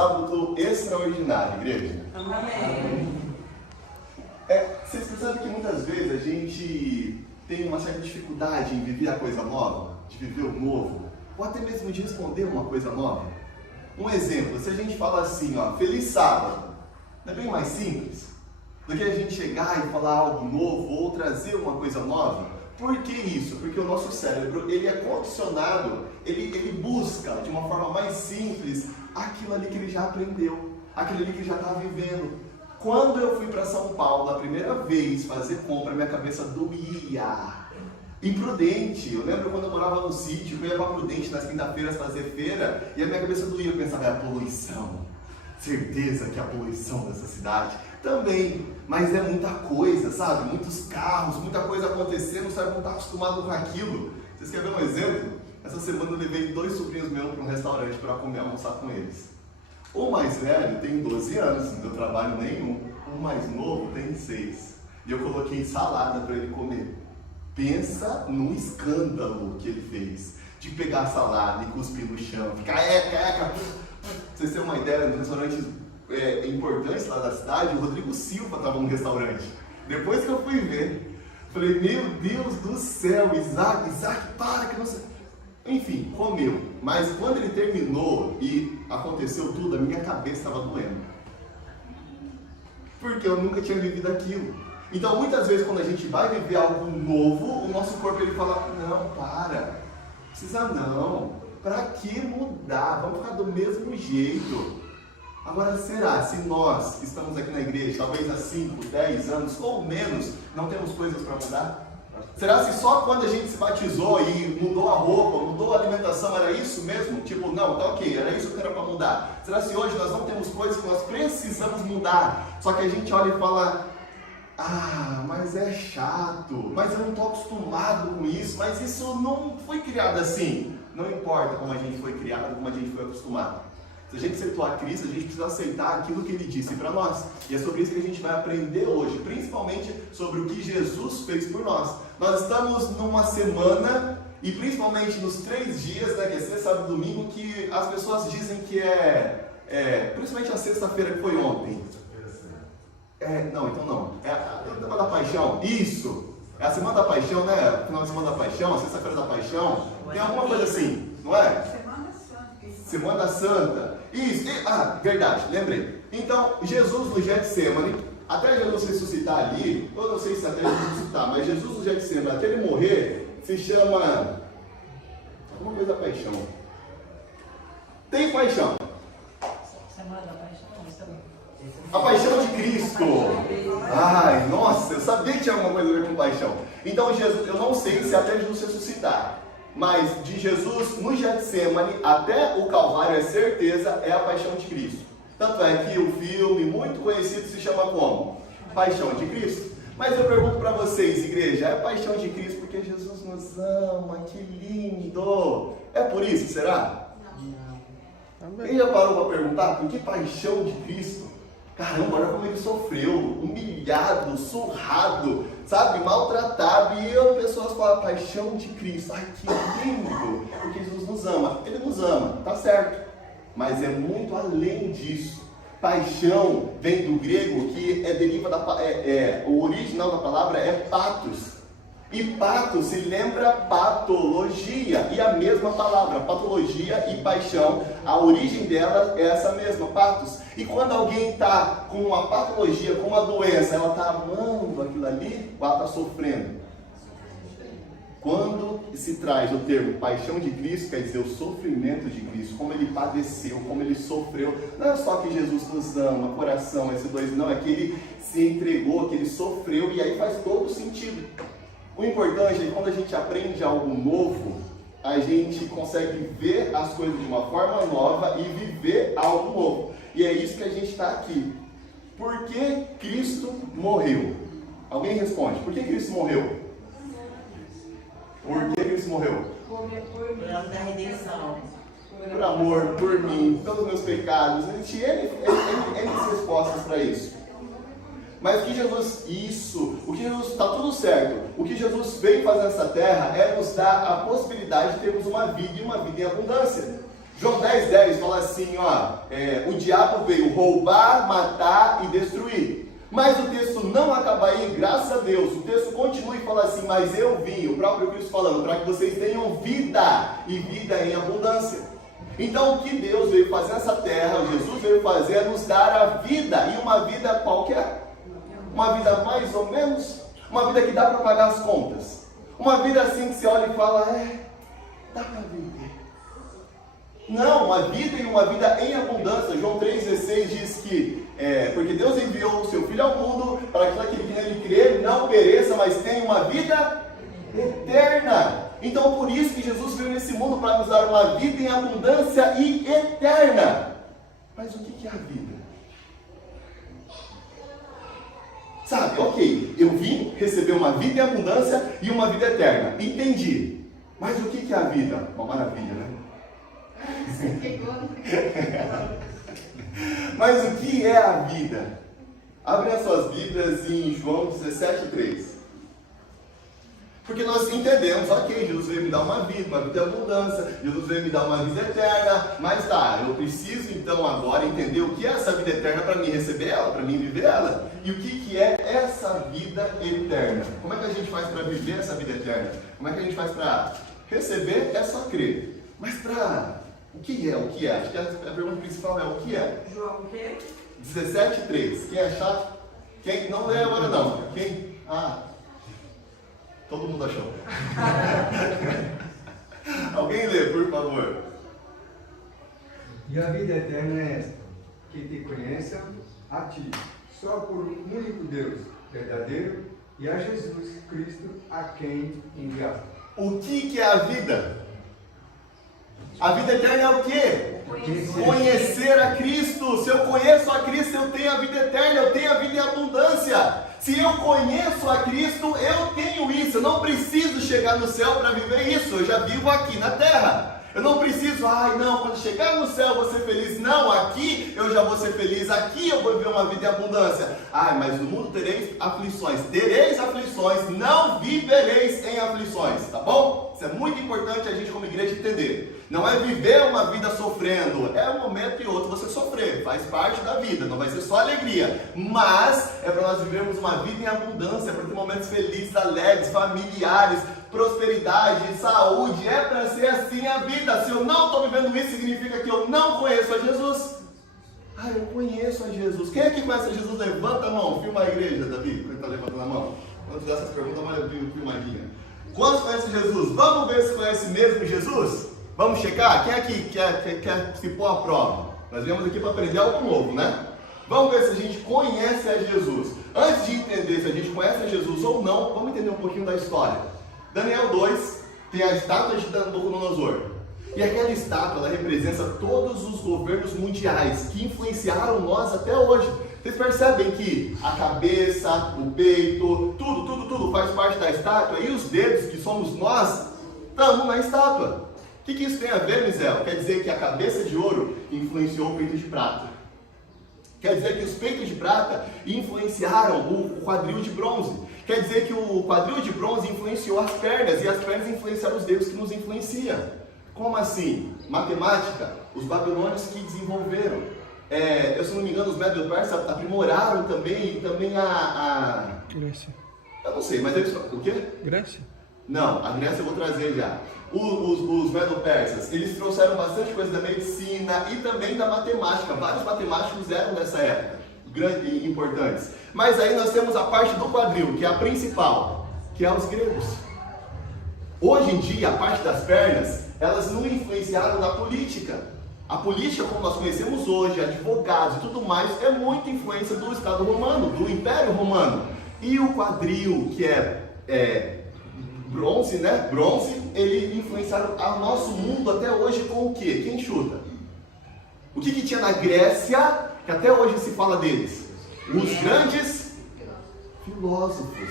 sábado extraordinário, igreja. Amém. Vocês sabem que muitas vezes a gente tem uma certa dificuldade em viver a coisa nova, de viver o novo, ou até mesmo de responder uma coisa nova. Um exemplo, se a gente fala assim, ó, feliz sábado, não é bem mais simples do que a gente chegar e falar algo novo ou trazer uma coisa nova? Por que isso? Porque o nosso cérebro, ele é condicionado, ele busca de uma forma mais simples aquilo ali que ele já aprendeu, aquilo ali que ele já está vivendo. Quando eu fui para São Paulo a primeira vez fazer compra, minha cabeça doía. Imprudente. Eu lembro quando eu morava no sítio, eu ia para Prudente nas quinta-feiras fazer feira e a minha cabeça doía. Eu pensava, é a poluição. Certeza que é a poluição dessa cidade. Também, mas é muita coisa, sabe? Muitos carros, muita coisa acontecendo, o cérebro não está acostumado com aquilo. Vocês querem ver um exemplo? Essa semana eu levei 2 sobrinhos meus para um restaurante para comer, almoçar com eles. O mais velho tem 12 anos, não deu trabalho nenhum. O mais novo tem 6. E eu coloquei salada para ele comer. Pensa no escândalo que ele fez de pegar a salada e cuspir no chão, ficar eca. Pra vocês terem uma ideia, nos restaurantes importantes lá da cidade, o Rodrigo Silva estava no restaurante. Depois que eu fui ver, falei, meu Deus do céu, Isaac, para que não sei. Enfim, comeu. Mas quando ele terminou e aconteceu tudo, a minha cabeça estava doendo. Porque eu nunca tinha vivido aquilo. Então, muitas vezes, quando a gente vai viver algo novo, o nosso corpo ele fala, não, para, precisa não. Para que mudar? Vamos ficar do mesmo jeito. Agora, será se nós estamos aqui na igreja, talvez há 5, 10 anos ou menos, não temos coisas para mudar? Será se só quando a gente se batizou e mudou a roupa, mudou a alimentação, era isso mesmo? Tipo, não, tá ok, era isso que era para mudar. Será se hoje nós não temos coisas que nós precisamos mudar? Só que a gente olha e fala, mas é chato, mas eu não estou acostumado com isso, mas isso não foi criado assim. Não importa como a gente foi criado, como a gente foi acostumado. Se a gente aceitou a Cristo, a gente precisa aceitar aquilo que Ele disse para nós. E é sobre isso que a gente vai aprender hoje, principalmente sobre o que Jesus fez por nós. Nós estamos numa semana, e principalmente nos 3 dias, né, que é sexta, sábado e domingo, que as pessoas dizem que principalmente a sexta-feira que foi ontem. Não, então não. É a Semana da Paixão. Isso! É a Semana da Paixão, né? Final de Semana da Paixão, a sexta-feira da Paixão. Tem alguma coisa assim, não é? Semana Santa. Isso. Verdade, lembrei. Então, Jesus no Getsemane, até Jesus ressuscitar ali, eu não sei se até ele ressuscitar, mas Jesus no Getsemane, até ele morrer, se chama alguma coisa da paixão. Tem paixão. Semana da Paixão. A paixão de Cristo. Ai, nossa, eu sabia que tinha alguma coisa a ver com paixão. Então, Jesus, eu não sei se até Jesus ressuscitar, mas de Jesus no Getsemane até o Calvário, é certeza, é a paixão de Cristo. Tanto é que o filme muito conhecido se chama como? Paixão de Cristo. Mas eu pergunto para vocês, igreja, é a paixão de Cristo porque Jesus nos ama, que lindo. É por isso, será? Não. Quem já parou para perguntar por que paixão de Cristo? Caramba, olha como ele sofreu, humilhado, surrado, sabe, maltratado, e as pessoas falam, paixão de Cristo, ai que lindo, porque Jesus nos ama. Ele nos ama, tá certo, mas é muito além disso. Paixão vem do grego, que deriva o original da palavra é patos, e patos se lembra patologia, e a mesma palavra, patologia e paixão, a origem dela é essa mesma, patos. E quando alguém está com uma patologia, com uma doença, ela está amando aquilo ali, ou ela está sofrendo? Quando se traz o termo paixão de Cristo, quer dizer o sofrimento de Cristo, como ele padeceu, como ele sofreu. Não é só que Jesus nos ama, coração, esse dois, não, é que ele se entregou, que ele sofreu, e aí faz todo sentido. O importante é que quando a gente aprende algo novo, a gente consegue ver as coisas de uma forma nova e viver algo novo. E é isso que a gente está aqui. Por que Cristo morreu? Alguém responde. Por que Cristo morreu? Por que Cristo morreu? Por amor da redenção. Por amor, por mim, pelos meus pecados. Existem N respostas para isso. Mas o que Jesus, está tudo certo. O que Jesus veio fazer nessa terra é nos dar a possibilidade de termos uma vida e uma vida em abundância. João 10:10 fala assim, o diabo veio roubar, matar e destruir. Mas o texto não acaba aí, graças a Deus. O texto continua e fala assim, mas eu vim, o próprio Cristo falando, para que vocês tenham vida e vida em abundância. Então o que Deus veio fazer nessa terra, Jesus veio fazer é nos dar a vida. E uma vida qualquer? Uma vida mais ou menos? Uma vida que dá para pagar as contas? Uma vida assim que você olha e fala, dá para viver. Não, uma vida e uma vida em abundância. João 3,16 diz que, porque Deus enviou o seu Filho ao mundo, para que aquele que nele crer não pereça, mas tenha uma vida eterna. Então por isso que Jesus veio nesse mundo, para nos dar uma vida em abundância e eterna. Mas o que é a vida? Sabe, ok, eu vim receber uma vida em abundância e uma vida eterna. Entendi. Mas o que é a vida? Uma maravilha, né? Mas o que é a vida? Abre as suas Bíblias em João 17:3. Porque nós entendemos, ok, Jesus veio me dar uma vida em abundância, Jesus veio me dar uma vida eterna, mas eu preciso então agora entender o que é essa vida eterna para mim receber ela, para mim viver ela. E o que é essa vida eterna? Como é que a gente faz para viver essa vida eterna? Como é que a gente faz para receber? É só crer. Mas o que é? Acho que a pergunta principal é o que é? João o quê? 17:3. Quem achar? Quem não lê agora não? Quem? Todo mundo achou. Alguém lê, por favor. E a vida eterna é esta, que te conheçam a ti, só por um único Deus verdadeiro, e a Jesus Cristo, a quem enviaste. O que é a vida? A vida eterna é o quê? Conhecer a Cristo. Se eu conheço a Cristo, eu tenho a vida eterna, eu tenho a vida em abundância. Se eu conheço a Cristo, eu tenho isso. Eu não preciso chegar no céu para viver isso. Eu já vivo aqui na terra. Eu não preciso, quando chegar no céu eu vou ser feliz. Não, aqui eu já vou ser feliz. Aqui eu vou viver uma vida em abundância. Mas no mundo tereis aflições. Tereis aflições, não vivereis em aflições. Tá bom? Isso é muito importante a gente como igreja entender. Não é viver uma vida sofrendo. É um momento e outro você sofrer. Faz parte da vida. Não vai ser só alegria. Mas é para nós vivermos uma vida em abundância. Para ter momentos felizes, alegres, familiares, prosperidade, saúde. É para ser assim a vida. Se eu não estou vivendo isso, significa que eu não conheço a Jesus. Eu conheço a Jesus. Quem aqui conhece a Jesus? Levanta a mão. Filma a igreja, Davi. Quem está levantando a mão? Quando fizer essas perguntas, vai filmadinha. Quantos conhecem Jesus? Vamos ver se conhece mesmo Jesus? Vamos checar? Quem aqui quer se pôr à prova? Nós viemos aqui para aprender algo novo, né? Vamos ver se a gente conhece a Jesus. Antes de entender se a gente conhece a Jesus ou não, vamos entender um pouquinho da história. Daniel 2 tem a estátua de Nabucodonosor. E aquela estátua, ela representa todos os governos mundiais que influenciaram nós até hoje. Vocês percebem que a cabeça, o peito, tudo faz parte da estátua, e os dedos, que somos nós, estamos na estátua. O que isso tem a ver, Misael? Quer dizer que a cabeça de ouro influenciou o peito de prata. Quer dizer que os peitos de prata influenciaram o quadril de bronze. Quer dizer que o quadril de bronze influenciou as pernas, e as pernas influenciaram os dedos que nos influenciam. Como assim? Matemática, os babilônios que desenvolveram. Se não me engano, os Medo-Persas aprimoraram também a... Grécia. Eu não sei, mas eles... O quê? Grécia? Não, a Grécia eu vou trazer já. Os Medo-Persas, eles trouxeram bastante coisa da medicina e também da matemática. Vários matemáticos eram dessa época, grandes e importantes. Mas aí nós temos a parte do quadril, que é a principal, que é os gregos. Hoje em dia, a parte das pernas, elas não influenciaram na política. A política, como nós conhecemos hoje, advogados e tudo mais, é muita influência do Estado Romano, do Império Romano. E o quadril, que é bronze, né? Bronze, ele influenciaram o nosso mundo até hoje com o quê? Quem chuta? O que tinha na Grécia, que até hoje se fala deles? Os grandes filósofos,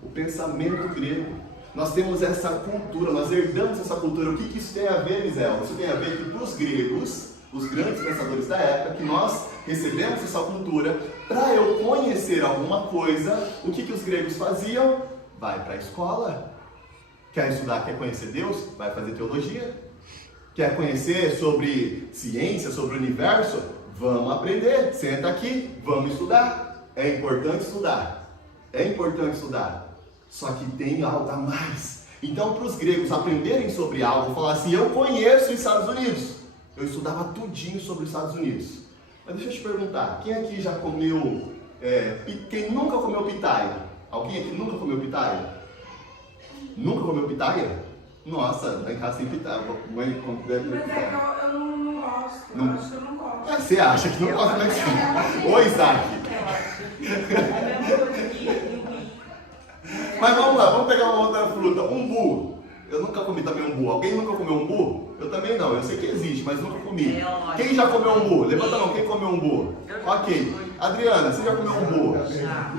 o pensamento grego. Nós temos essa cultura, nós herdamos essa cultura. O que isso tem a ver, Misael? Isso tem a ver que dos gregos, os grandes pensadores da época, que nós recebemos essa cultura. Para eu conhecer alguma coisa, o que os gregos faziam? Vai para a escola. Quer estudar, quer conhecer Deus? Vai fazer teologia. Quer conhecer sobre ciência, sobre o universo? Vamos aprender. Senta aqui, vamos estudar. É importante estudar. É importante estudar. Só que tem algo a mais. Então, para os gregos aprenderem sobre algo, falar assim, eu conheço os Estados Unidos. Eu estudava tudinho sobre os Estados Unidos. Mas deixa eu te perguntar, quem aqui já comeu, quem nunca comeu pitaia? Alguém aqui nunca comeu pitaia? Nunca comeu pitaia? Nossa, lá em casa tem pitaia. Mãe, deve ter Mas pitaia. é que eu não gosto. Não. Eu acho que eu não gosto. Você acha que não gosta, mas sim. Oi, Isaac. É a mesma coisa que kiwi. Mas vamos lá, vamos pegar uma outra fruta. Umbu. Eu nunca comi também umbu. Alguém nunca comeu umbu? Eu também não. Eu sei que existe, mas nunca comi. É ótimo. Quem já comeu umbu? Levanta a mão. Quem comeu umbu? Ok. Adriana, você já comeu umbu? Já.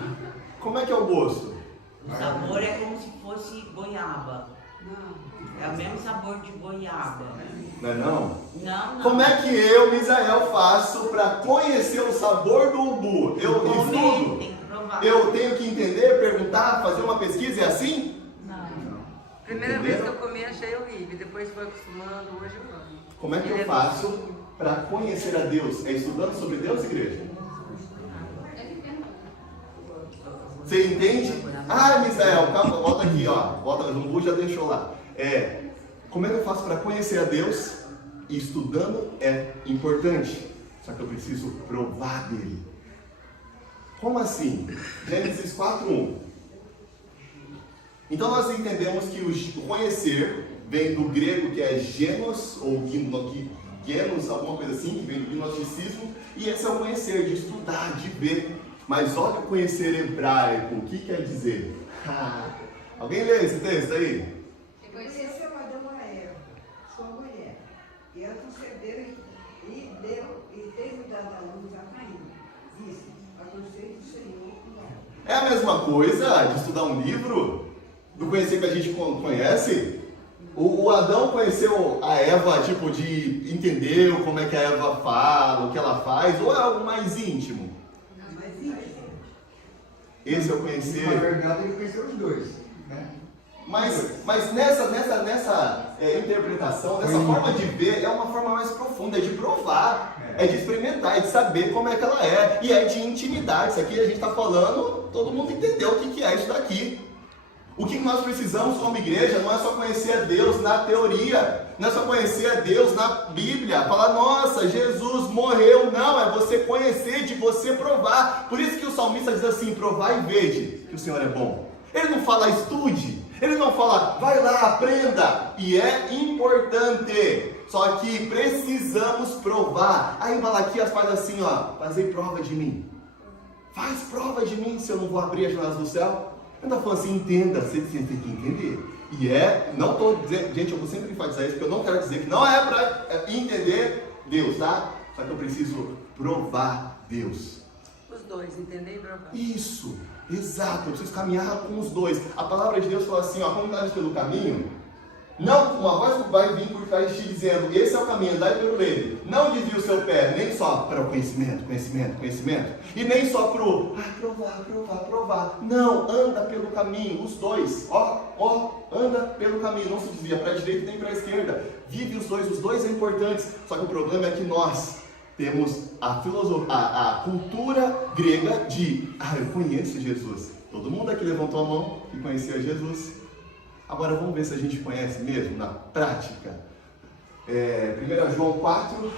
Como é que é o gosto? O sabor é como se fosse goiaba. É o mesmo sabor de goiaba. Não é não? Não, não. Como é que eu, Misael, faço para conhecer o sabor do umbu? Eu Comer, estudo? tem que provar. Eu tenho que entender, perguntar, fazer uma pesquisa? É assim? Não. Primeira Entenderam? vez que eu comi achei horrível, depois foi acostumando, hoje eu amo. Como é que Ele eu faço para conhecer a Deus? É estudando sobre Deus, igreja? Você entende? Ah, Misael, calma, volta aqui, ó. Volta, o umbu já deixou lá. Como é que eu faço para conhecer a Deus? Estudando é importante, só que eu preciso provar dele. Como assim? Gênesis 4:1. Então nós entendemos que o conhecer vem do grego que é genos, ou genos, alguma coisa assim, que vem do gnosticismo, e esse é o conhecer, de estudar, de ver. Mas olha o conhecer hebraico, o que quer dizer? Alguém lê esse texto aí? E conheceu Adão a Eva, sua mulher, e ela concebeu e teve dado a luz a Caim. Disse, a conselho do Senhor não. É a mesma coisa de estudar um livro? Do conhecer que a gente conhece? O Adão conheceu a Eva, tipo, de entender como é que a Eva fala, o que ela faz, ou é algo mais íntimo? Mas isso, Esse é o Na conhecer. verdade, ele conheceu os dois, né? Mas nessa interpretação, nessa forma de ver, é uma forma mais profunda, é de provar, é de experimentar, é de saber como é que ela é, e é de intimidade. Isso aqui a gente está falando, todo mundo entendeu o que é isso daqui. O que nós precisamos como igreja não é só conhecer a Deus na teoria, não é só conhecer a Deus na Bíblia, falar, nossa, Jesus morreu. Não, é você conhecer, de você provar. Por isso que o salmista diz assim, provai e vede que o Senhor é bom. Ele não fala estude, ele não fala vai lá, aprenda, e é importante, só que precisamos provar. Aí Malaquias faz assim, ó, fazei prova de mim. Faz prova de mim se eu não vou abrir as janelas do céu. Eu não estou falando assim, entenda, você tem que entender. E não estou dizendo, gente, eu vou sempre enfatizar isso, porque eu não quero dizer que não é para entender Deus, tá? Só que eu preciso provar Deus. Os dois, entendeu, provar? Isso, exato, eu preciso caminhar com os dois. A palavra de Deus fala assim, ó, quando andares pelo caminho, não, uma voz vai vir por trás de ti dizendo, esse é o caminho, andai pelo ele. Não desvie o seu pé, nem só para o conhecimento, e nem só para o provar. Não, anda pelo caminho, os dois, anda pelo caminho, não se desvia para a direita nem para a esquerda. Vive os dois é importantes, só que o problema é que nós temos a cultura grega de, eu conheço Jesus. Todo mundo aqui levantou a mão e conhecia Jesus. Agora vamos ver se a gente conhece mesmo na prática. 1 João 4,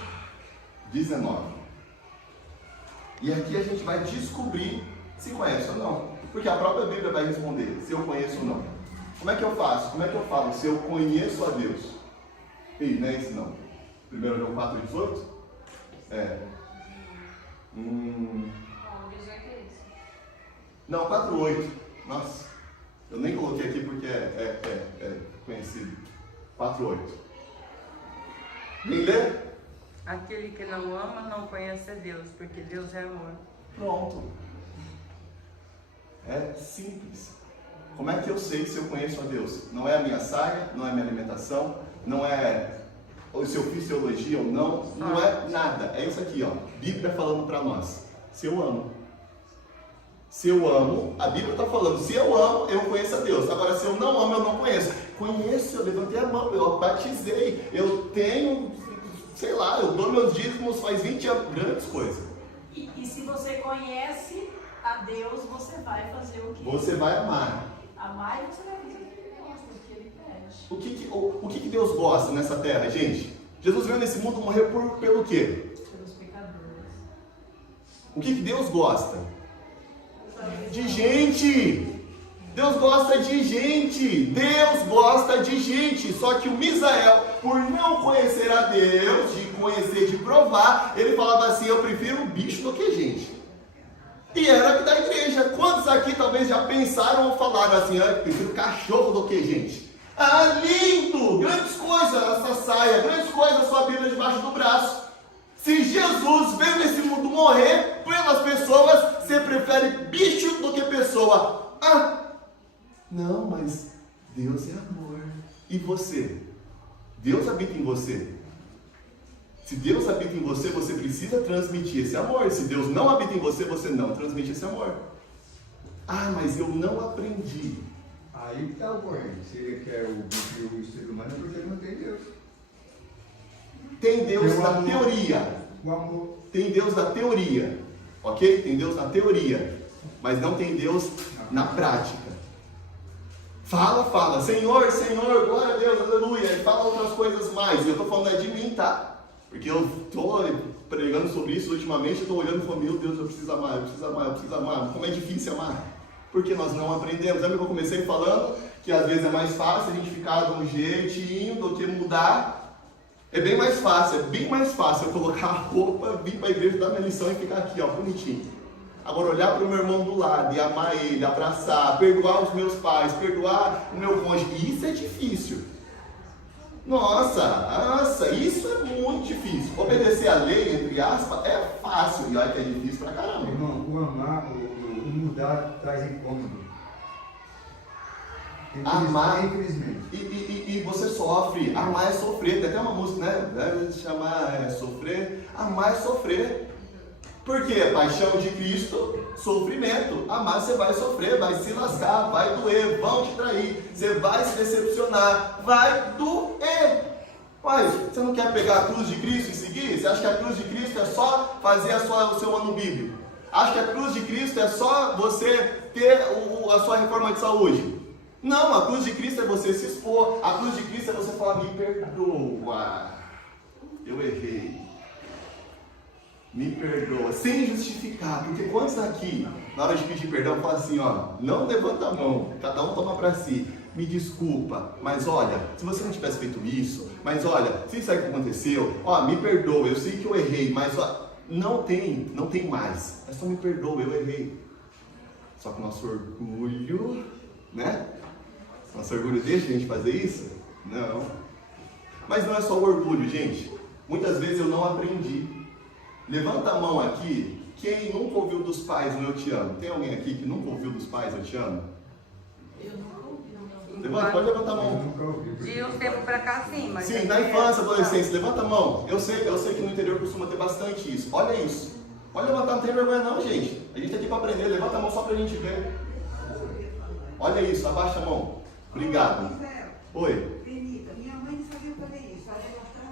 19. E aqui a gente vai descobrir se conhece ou não. Porque a própria Bíblia vai responder se eu conheço ou não. Como é que eu faço? Como é que eu falo se eu conheço a Deus? Ei, não é isso não. 1 João 4, 18? Não, 4, 8. Nossa. Eu nem coloquei aqui porque é conhecido. 4:8. Quem lê? Aquele que não ama não conhece a Deus, porque Deus é amor. Pronto. É simples. Como é que eu sei se eu conheço a Deus? Não é a minha saia, não é a minha alimentação, não é se eu fiz teologia ou não, não é nada. É isso aqui, ó. Bíblia falando para nós. Se eu amo. Se eu amo, a Bíblia está falando, se eu amo, eu conheço a Deus. Agora, se eu não amo, eu não conheço. Conheço, eu levantei a mão, eu batizei, eu tenho, sei lá, eu dou meus dízimos faz 20 anos, grandes coisas. E se você conhece a Deus, você vai fazer o que Você vai amar. amar e você vai fazer o que ele gosta, o que ele pede. O que Deus gosta nessa terra, gente? Jesus veio nesse mundo morrer pelo quê? Pelos pecadores. O que Deus gosta? De gente. Deus gosta de gente. Deus gosta de gente. Só que o Misael, por não conhecer a Deus, de conhecer, de provar, ele falava assim: eu prefiro bicho do que gente. E era da igreja. Quantos aqui talvez já pensaram ou falaram assim: eu prefiro cachorro do que gente? Ah, lindo! Grandes coisas essa saia, grandes coisas a sua Bíblia debaixo do braço. Se Jesus veio nesse mundo morrer pelas pessoas, você prefere bicho do que pessoa. Ah, não, mas Deus é amor. E você? Deus habita em você. Se Deus habita em você, você precisa transmitir esse amor. Se Deus não habita em você, você não transmite esse amor. Ah, mas eu não aprendi. Aí está o porém. Se ele quer o bicho e o ser humano, porque ele não tem Deus. Tem Deus na teoria. O amor. Tem Deus na teoria. Ok? Tem Deus na teoria. Mas não tem Deus na prática. Fala. Senhor, Senhor, glória a Deus, aleluia. E fala outras coisas mais. E eu estou falando de mim, tá? Porque eu estou pregando sobre isso ultimamente. Eu estou olhando e falando: meu Deus, eu preciso amar, eu preciso amar, eu preciso amar. Como é difícil amar. Porque nós não aprendemos. Lembra que eu comecei falando que às vezes é mais fácil a gente ficar de um jeitinho do que mudar? É bem mais fácil eu colocar a roupa, vir para a igreja, dar minha lição e ficar aqui, ó, bonitinho. Agora, olhar para o meu irmão do lado e amar ele, abraçar, perdoar os meus pais, perdoar o meu cônjuge, isso é difícil. Nossa, isso é muito difícil. Obedecer a lei, entre aspas, é fácil, e olha que é difícil pra caramba. Irmão, o amar, o mudar traz incômodo. Amar, infelizmente. E você sofre. Amar é sofrer. Tem até uma música, né? Deve se chamar sofrer. Amar é sofrer. Por quê? Paixão de Cristo, sofrimento. Amar, você vai sofrer, vai se lascar, vai doer, vão te trair, você vai se decepcionar, vai doer. Mas você não quer pegar a cruz de Cristo e seguir? Você acha que a cruz de Cristo é só fazer o seu ano bíblico? Acha que a cruz de Cristo é só você ter a sua reforma de saúde? Não, a cruz de Cristo é você se expor. A cruz de Cristo é você falar: me perdoa, eu errei. Me perdoa, sem justificar. Porque quantos aqui, na hora de pedir perdão, falam assim: ó, não levanta a mão, cada um toma para si. Me desculpa, mas olha, se você não tivesse feito isso, mas olha, se isso aí que aconteceu, ó, me perdoa, eu sei que eu errei, mas ó, não tem mais. É só me perdoa, eu errei. Só que o nosso orgulho, né? Nosso orgulho deixa a gente fazer isso? Não. Mas não é só o orgulho, gente. Muitas vezes eu não aprendi. Levanta a mão aqui, quem nunca ouviu dos pais um eu te amo? Tem alguém aqui que nunca ouviu dos pais eu te amo? Eu nunca ouvi. Levanta, pode levantar a Eu mão. nunca ouvi. De um tempo pra cá, sim, mas... Sim, na infância, adolescência, levanta a mão. Eu sei que no interior costuma ter bastante isso. Olha isso. Pode levantar, não tem vergonha não, gente. A gente tá aqui para aprender. Levanta a mão só pra gente ver. Olha isso, abaixa a mão. Obrigado. Israel, Oi. Benita, minha mãe não sabia fazer isso, ela mostrava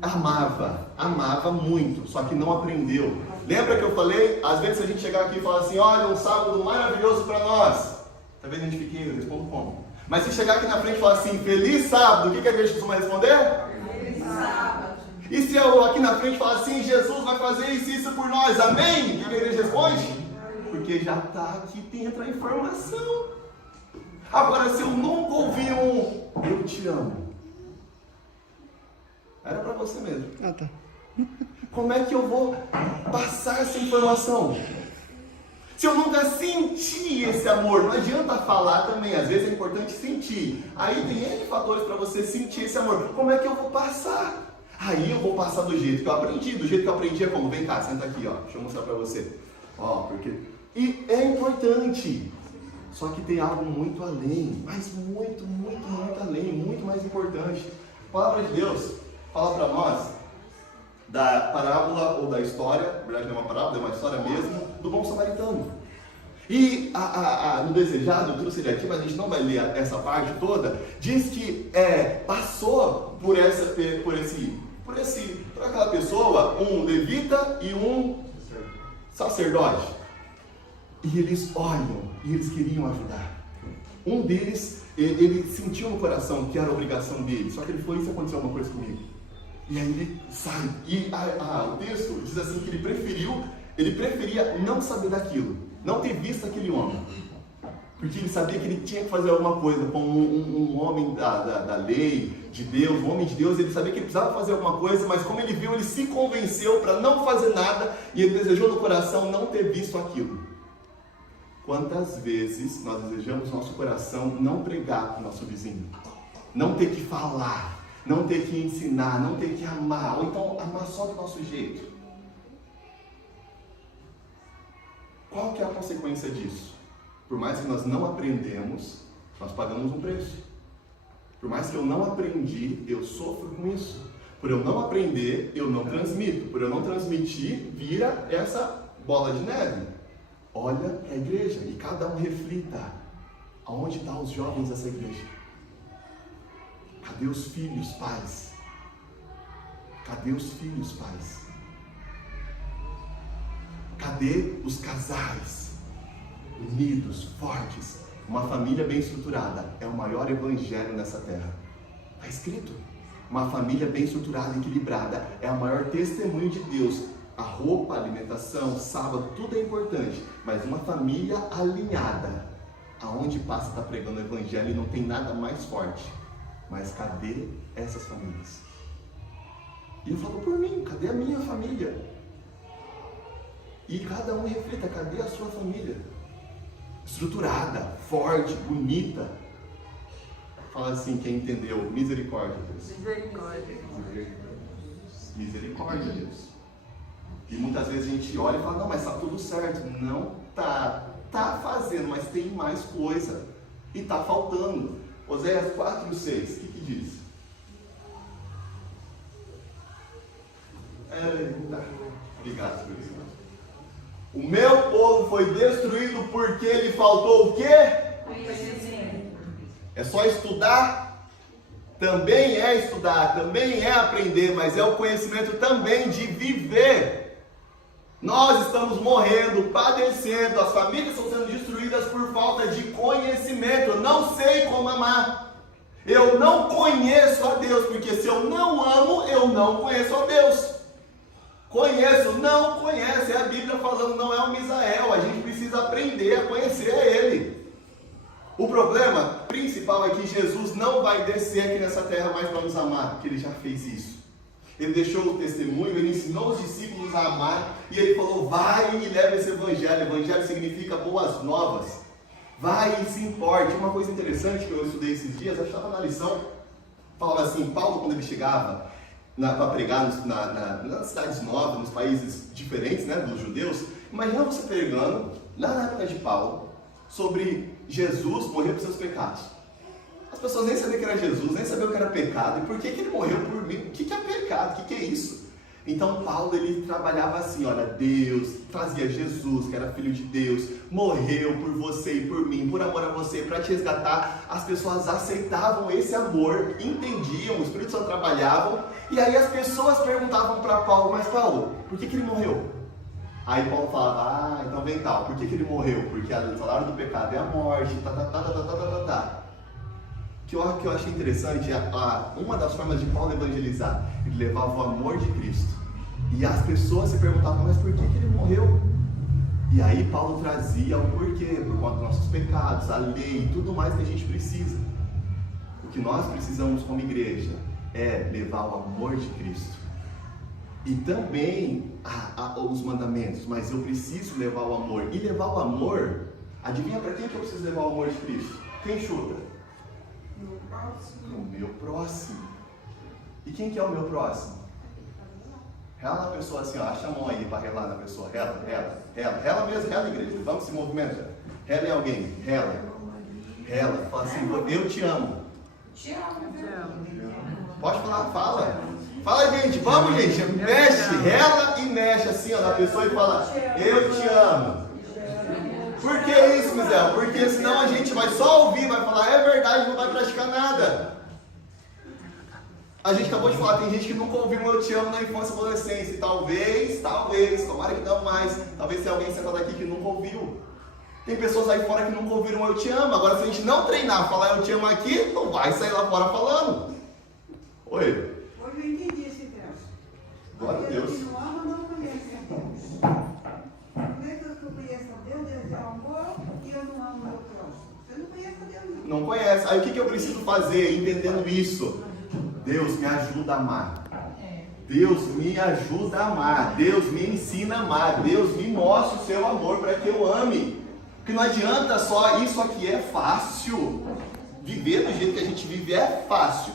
operação. Amava muito, só que não aprendeu. Lembra que eu falei? Às vezes a gente chegar aqui e falar assim: olha, um sábado maravilhoso para nós. Talvez a gente fique, eu respondo como? Mas se chegar aqui na frente e falar assim: feliz sábado, o que a igreja costuma responder? Feliz sábado. E se eu aqui na frente falar assim: Jesus vai fazer isso por nós, amém? O que a igreja responde? Porque já está aqui dentro a informação. Agora, se eu nunca ouvi um eu te amo, era para você mesmo. Ah, tá. Como é que eu vou passar essa informação? Se eu nunca senti esse amor, não adianta falar também, às vezes é importante sentir. Aí tem N fatores para você sentir esse amor. Como é que eu vou passar? Aí eu vou passar do jeito que eu aprendi. Do jeito que eu aprendi é como? Vem cá, senta aqui, ó. Deixa eu mostrar para você. Ó, porque... E é importante. Só que tem algo muito além, mas muito além, muito mais importante. A palavra de Deus fala para nós da parábola ou da história, na verdade não é uma parábola, é uma história mesmo, do bom samaritano. E no desejado, eu trouxe ele aqui, mas a gente não vai ler essa parte toda, diz que passou por aquela pessoa um levita e um sacerdote. E eles olham, e eles queriam ajudar. Um deles, ele sentiu no coração que era a obrigação dele, só que ele foi, isso aconteceu alguma coisa comigo. E aí ele sai, e o texto diz assim que ele preferia não saber daquilo, não ter visto aquele homem, porque ele sabia que ele tinha que fazer alguma coisa, como um homem da lei, de Deus, um homem de Deus, ele sabia que ele precisava fazer alguma coisa, mas como ele viu, ele se convenceu para não fazer nada, e ele desejou no coração não ter visto aquilo. Quantas vezes nós desejamos no nosso coração não pregar para o nosso vizinho, não ter que falar, não ter que ensinar, não ter que amar, ou então amar só do nosso jeito. Qual que é a consequência disso? Por mais que nós não aprendemos, nós pagamos um preço. Por mais que eu não aprendi, eu sofro com isso. Por eu não aprender, eu não transmito. Por eu não transmitir, vira essa bola de neve. Olha para a igreja e cada um reflita. Aonde estão os jovens dessa igreja? Cadê os filhos, pais? Cadê os filhos, pais? Cadê os casais unidos, fortes? Uma família bem estruturada é o maior evangelho nessa terra. Está escrito. Uma família bem estruturada, equilibrada, é o maior testemunho de Deus. A roupa, a alimentação, sábado, tudo é importante. Mas uma família alinhada, aonde passa está pregando o evangelho e não tem nada mais forte. Mas cadê essas famílias? E eu falo por mim, cadê a minha família? E cada um reflita, cadê a sua família? Estruturada, forte, bonita. Fala assim, quem entendeu? Misericórdia, Deus. Misericórdia. Misericórdia, Deus. E muitas vezes a gente olha e fala, não, mas está tudo certo. Não tá. Tá fazendo, mas tem mais coisa. E está faltando. Oséias 4:6, o que diz? Eita. Obrigado, Senhor. O meu povo foi destruído porque lhe faltou o quê? Conhecimento. É só estudar? Também é estudar, também é aprender, mas é o conhecimento também de viver. Nós estamos morrendo, padecendo, as famílias estão sendo destruídas por falta de conhecimento. Eu não sei como amar. Eu não conheço a Deus, porque se eu não amo, eu não conheço a Deus. Conheço, não conhece, é a Bíblia falando, não é o Misael, a gente precisa aprender a conhecer a Ele. O problema principal é que Jesus não vai descer aqui nessa terra mais para nos amar, porque Ele já fez isso. Ele deixou o testemunho, Ele ensinou os discípulos a amar, e Ele falou, vai e leva esse evangelho. Evangelho significa boas novas. Vai e se importe. Uma coisa interessante que eu estudei esses dias, eu estava na lição, falava assim, Paulo quando ele chegava para pregar nas cidades novas, nos países diferentes, né, dos judeus, imagina você pregando, lá na época de Paulo, sobre Jesus morrer por seus pecados. As pessoas nem sabiam que era Jesus, nem sabiam que era pecado, e por que ele morreu por mim? O que é pecado? O que é isso? Então Paulo, ele trabalhava assim, olha, Deus trazia Jesus, que era filho de Deus, morreu por você e por mim, por amor a você, para te resgatar. As pessoas aceitavam esse amor, entendiam, o Espírito Santo trabalhava, e aí as pessoas perguntavam para Paulo, mas Paulo, por que ele morreu? Aí Paulo falava, então vem cá, por que ele morreu? Porque o salário do pecado é a morte, O que eu achei interessante, uma das formas de Paulo evangelizar, ele levava o amor de Cristo. E as pessoas se perguntavam, mas por que ele morreu? E aí Paulo trazia o porquê, por conta dos nossos pecados, a lei e tudo mais que a gente precisa. O que nós precisamos como igreja é levar o amor de Cristo. E também os mandamentos, mas eu preciso levar o amor. E levar o amor, adivinha para quem que eu preciso levar o amor de Cristo? Quem chuta? O meu próximo. E quem que é o meu próximo? Rela na pessoa assim, ó, acha a mão aí para relar na pessoa. Rela mesmo, rela igreja. Vamos se movimentar. Rela em alguém, rela. Fala assim, eu te amo. Te amo. Pode falar, fala. Fala, gente, vamos, gente. Mexe, rela e mexe assim, ó, na pessoa e fala, eu te amo. Por que isso, Mizel? Porque senão a gente vai só ouvir, vai falar, é verdade, não vai praticar nada. A gente acabou de falar, tem gente que nunca ouviu um eu te amo na infância e adolescência. E talvez, tomara que não mais. Talvez tenha alguém sentado aqui que nunca ouviu. Tem pessoas aí fora que nunca ouviram eu te amo. Agora, se a gente não treinar, falar eu te amo aqui, não vai sair lá fora falando. Oi. Hoje eu entendi esse verso. Glória a Deus. Quem não ama não conhece a Deus. Como é que eu conheço a Deus? Deus é amor e eu não amo o meu próximo. Você não conhece a Deus, não. Não conhece. Aí o que eu preciso fazer entendendo isso? Deus me ajuda a amar. Deus me ajuda a amar. Deus me ensina a amar. Deus me mostra o seu amor para que eu ame. Porque não adianta só isso aqui é fácil. Viver do jeito que a gente vive é fácil.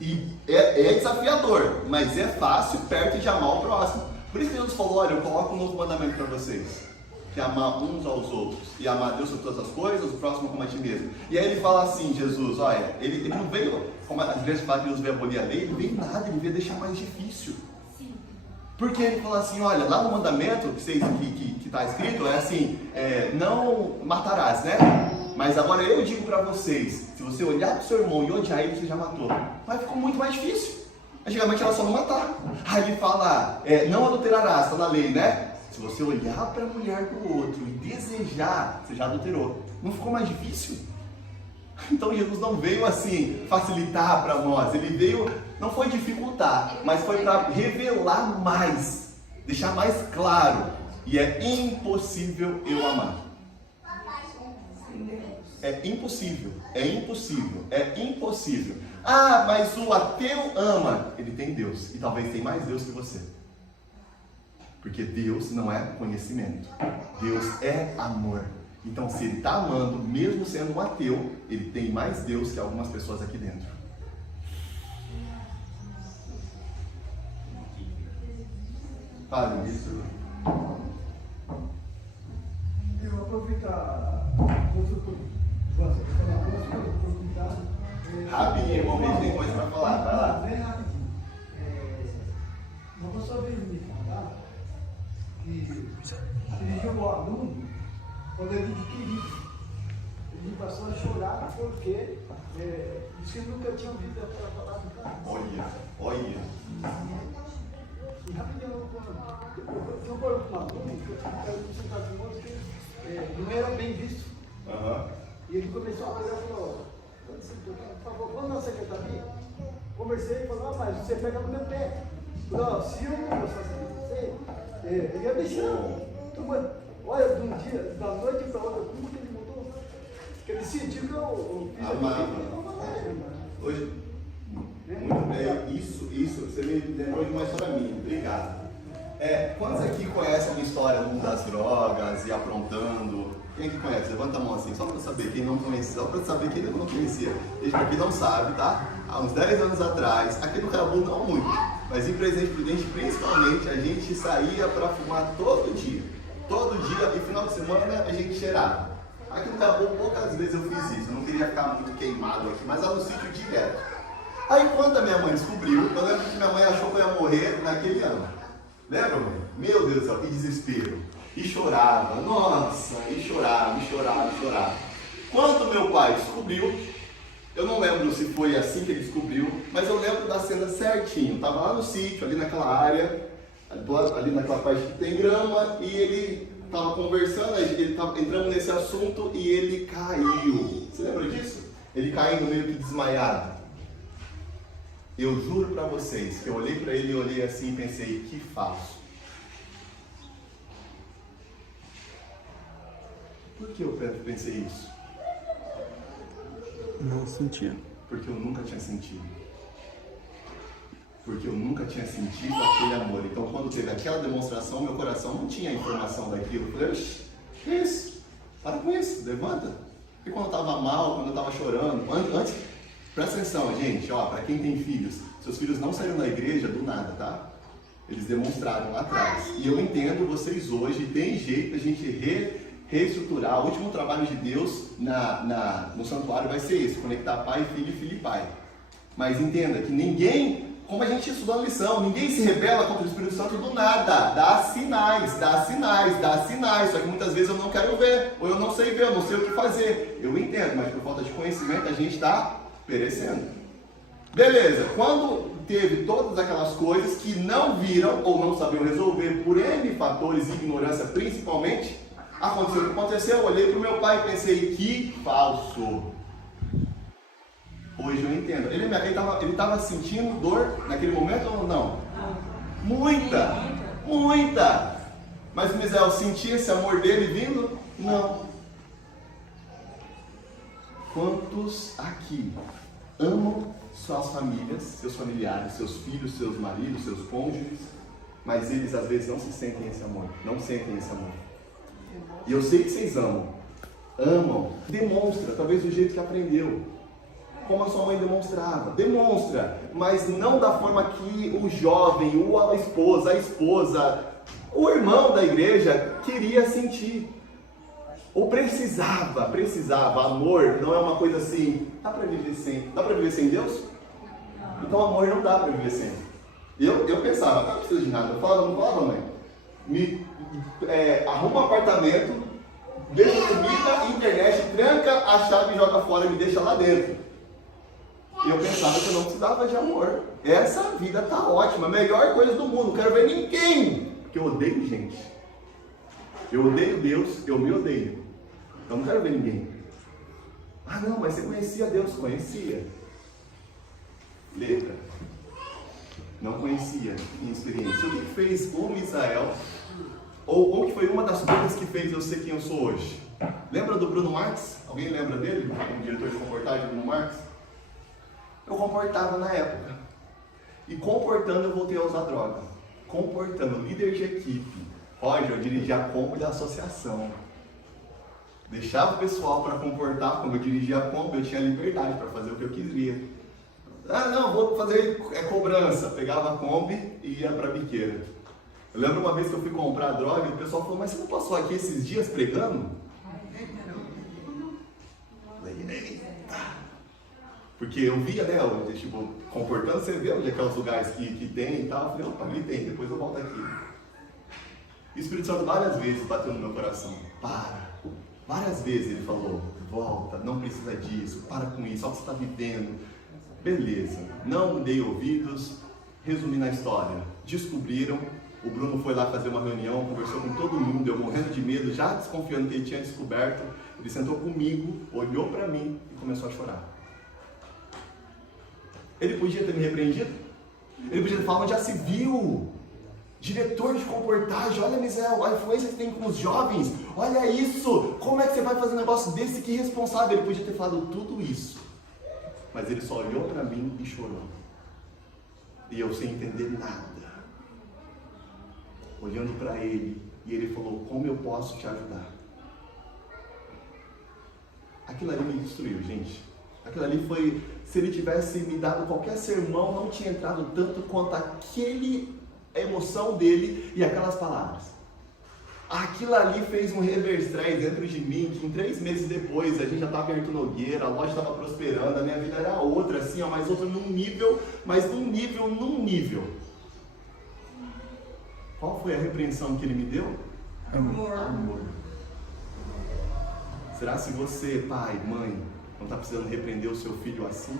E é desafiador, mas é fácil perto de amar o próximo. Por isso que Jesus falou, olha, eu coloco um novo mandamento para vocês. Que é amar uns aos outros. E amar a Deus sobre todas as coisas, o próximo como a ti mesmo. E aí ele fala assim, Jesus, olha, ele não veio, como as igrejas falam que Deus veio abolir a lei, ele veio nada, ele veio deixar mais difícil. Porque ele fala assim, olha, lá no mandamento que está escrito, é assim, não matarás, né? Mas agora eu digo para vocês, se você olhar para o seu irmão e odiar ele, você já matou. Mas ficou muito mais difícil. Antigamente era só não matar. Aí ele fala, não adulterarás, está na lei, né? Se você olhar para a mulher do outro e desejar, você já adulterou. Não ficou mais difícil? Então Jesus não veio assim facilitar para nós, ele veio, não foi dificultar, mas foi para revelar mais, deixar mais claro. E é impossível eu amar. É impossível, é impossível, é impossível. Ah, mas o ateu ama. Ele tem Deus, e talvez tenha mais Deus que você. Porque Deus não é conhecimento, Deus é amor. Então, se ele está amando, mesmo sendo um ateu, ele tem mais Deus que algumas pessoas aqui dentro. Fale isso. Eu vou aproveitar outra oportunidade. Rapidinho, irmão, a gente tem coisa para falar, vai lá. Bem rapidinho. Uma pessoa veio me falar que dirigiu o aluno quando ele adquiriu. Ele passou a chorar porque disse que nunca tinha ouvido aquela palavra do cara. Olha. E rapidinho, eu vou para um aluno que eu estava com outro que não era bem visto. E ele começou a olhar e falou, por favor, quando na secretaria, conversei e falou, mas você pega no meu pé. Falou, se eu não fosse você, ele ia deixando. Olha, de um dia, da noite para outra, como que ele mudou? Porque ele sentiu que eu fiz Hoje, muito bem, isso, você me lembrou de uma história minha, obrigado. Quantos aqui conhecem a minha história no mundo das drogas e aprontando? Quem que conhece? Levanta a mão assim, só para saber quem não conhecia, só para saber quem não conhecia. Gente, para quem não sabe, tá? Há uns 10 anos atrás, aqui no Carabu não muito, mas em Presidente Prudente principalmente, a gente saía para fumar todo dia. Todo dia, e final de semana a gente cheirava. Aqui no Carabu poucas vezes eu fiz isso, eu não queria ficar muito queimado aqui, mas lá no sítio direto. Aí quando a minha mãe descobriu, eu lembro que minha mãe achou que eu ia morrer naquele ano. Lembra, mãe? Meu Deus do céu, que desespero. E chorava, nossa, e chorava. Quando meu pai descobriu, eu não lembro se foi assim que ele descobriu, mas eu lembro da cena certinho. Estava lá no sítio, ali naquela área, ali naquela parte que tem grama, e ele estava conversando, entramos nesse assunto e ele caiu. Você lembra disso? Ele caindo meio que desmaiado. Eu juro para vocês que eu olhei para ele e olhei assim e pensei, que falso. Por que eu pensei isso? Não sentia. Porque eu nunca tinha sentido. Porque eu nunca tinha sentido aquele amor. Então quando teve aquela demonstração, meu coração não tinha a informação daquilo. Eu falei, oxi, que isso? Para com isso, levanta. E quando eu estava mal, quando eu estava chorando, antes, presta atenção, gente, ó, para quem tem filhos, seus filhos não saíram da igreja do nada, tá? Eles demonstraram lá atrás. E eu entendo vocês hoje, tem jeito da gente reestruturar. O último trabalho de Deus no santuário vai ser esse, conectar pai, filho e pai. Mas entenda que ninguém como a gente estudou na lição, ninguém se rebela contra o Espírito Santo do nada. Dá sinais, dá sinais, dá sinais. Só que muitas vezes eu não quero ver, ou eu não sei ver, eu não sei o que fazer. Eu entendo, mas por falta de conhecimento a gente está perecendo. Beleza, quando teve todas aquelas coisas que não viram ou não sabiam resolver por N fatores e ignorância principalmente, aconteceu o que aconteceu. Eu olhei para o meu pai e pensei, que falso. Hoje eu entendo. Ele estava sentindo dor naquele momento ou não? Muita! Muita! Mas o Misael sentia esse amor dele vindo? Não. Quantos aqui amam suas famílias, seus familiares, seus filhos, seus maridos, seus cônjuges, mas eles às vezes não se sentem esse amor, não sentem esse amor. E eu sei que vocês amam, demonstra, talvez do jeito que aprendeu, como a sua mãe demonstrava, demonstra, mas não da forma que o jovem, ou a esposa, o irmão da igreja queria sentir, ou precisava, amor não é uma coisa assim, dá para viver sem Deus? Então amor não dá para viver sem. Eu pensava, não precisa de nada, não falava mãe, arruma um apartamento, deixa comida, internet, tranca a chave e joga fora, me deixa lá dentro. E eu pensava que eu não precisava de amor. Essa vida tá ótima, melhor coisa do mundo, não quero ver ninguém, porque eu odeio gente. Eu odeio Deus, eu me odeio. Então não quero ver ninguém. Ah não, mas você conhecia Deus? Conhecia. Letra. Não conhecia em experiência. O que fez o Misael, ou que foi uma das coisas que fez eu ser quem eu sou hoje? Lembra do Bruno Marx? Alguém lembra dele? Como diretor de comportagem, Bruno Marx? Eu comportava na época. E comportando eu voltei a usar droga. Comportando, líder de equipe. Roger, eu dirigia a Kombi da associação. Deixava o pessoal para comportar. Quando eu dirigia a Kombi, eu tinha liberdade para fazer o que eu queria. Ah não, vou fazer cobrança. Pegava a Kombi e ia para a biqueira. Eu lembro uma vez que eu fui comprar droga e o pessoal falou, mas você não passou aqui esses dias pregando? Porque eu via, né, tipo, comportando, você vê onde é que é os lugares que tem e tal. Eu falei, opa, ali tem, depois eu volto aqui. E o Espírito Santo várias vezes bateu no meu coração. Para. Várias vezes ele falou, volta, não precisa disso, para com isso, olha o que você está vivendo. Beleza, não dei ouvidos, resumi na história. Descobriram, o Bruno foi lá fazer uma reunião, conversou com todo mundo, eu morrendo de medo, já desconfiando que ele tinha descoberto. Ele sentou comigo, olhou para mim e começou a chorar. Ele podia ter me repreendido? Ele podia ter falado, já se viu? Diretor de comportagem, olha Misael, a influência que tem com os jovens, olha isso, como é que você vai fazer um negócio desse, que irresponsável? Ele podia ter falado tudo isso, mas ele só olhou para mim e chorou, e eu sem entender nada, olhando para ele, e ele falou, como eu posso te ajudar? Aquilo ali me destruiu, gente. Aquilo ali foi, se ele tivesse me dado qualquer sermão, não tinha entrado tanto quanto a emoção dele e aquelas palavras. Aquilo ali fez um reverstress dentro de mim, que em 3 meses depois a gente já estava em Arthur Nogueira, a loja estava prosperando, a minha vida era outra, assim, ó, mas outra num nível. Qual foi a repreensão que ele me deu? Amor. Será se você, pai, mãe, não está precisando repreender o seu filho assim?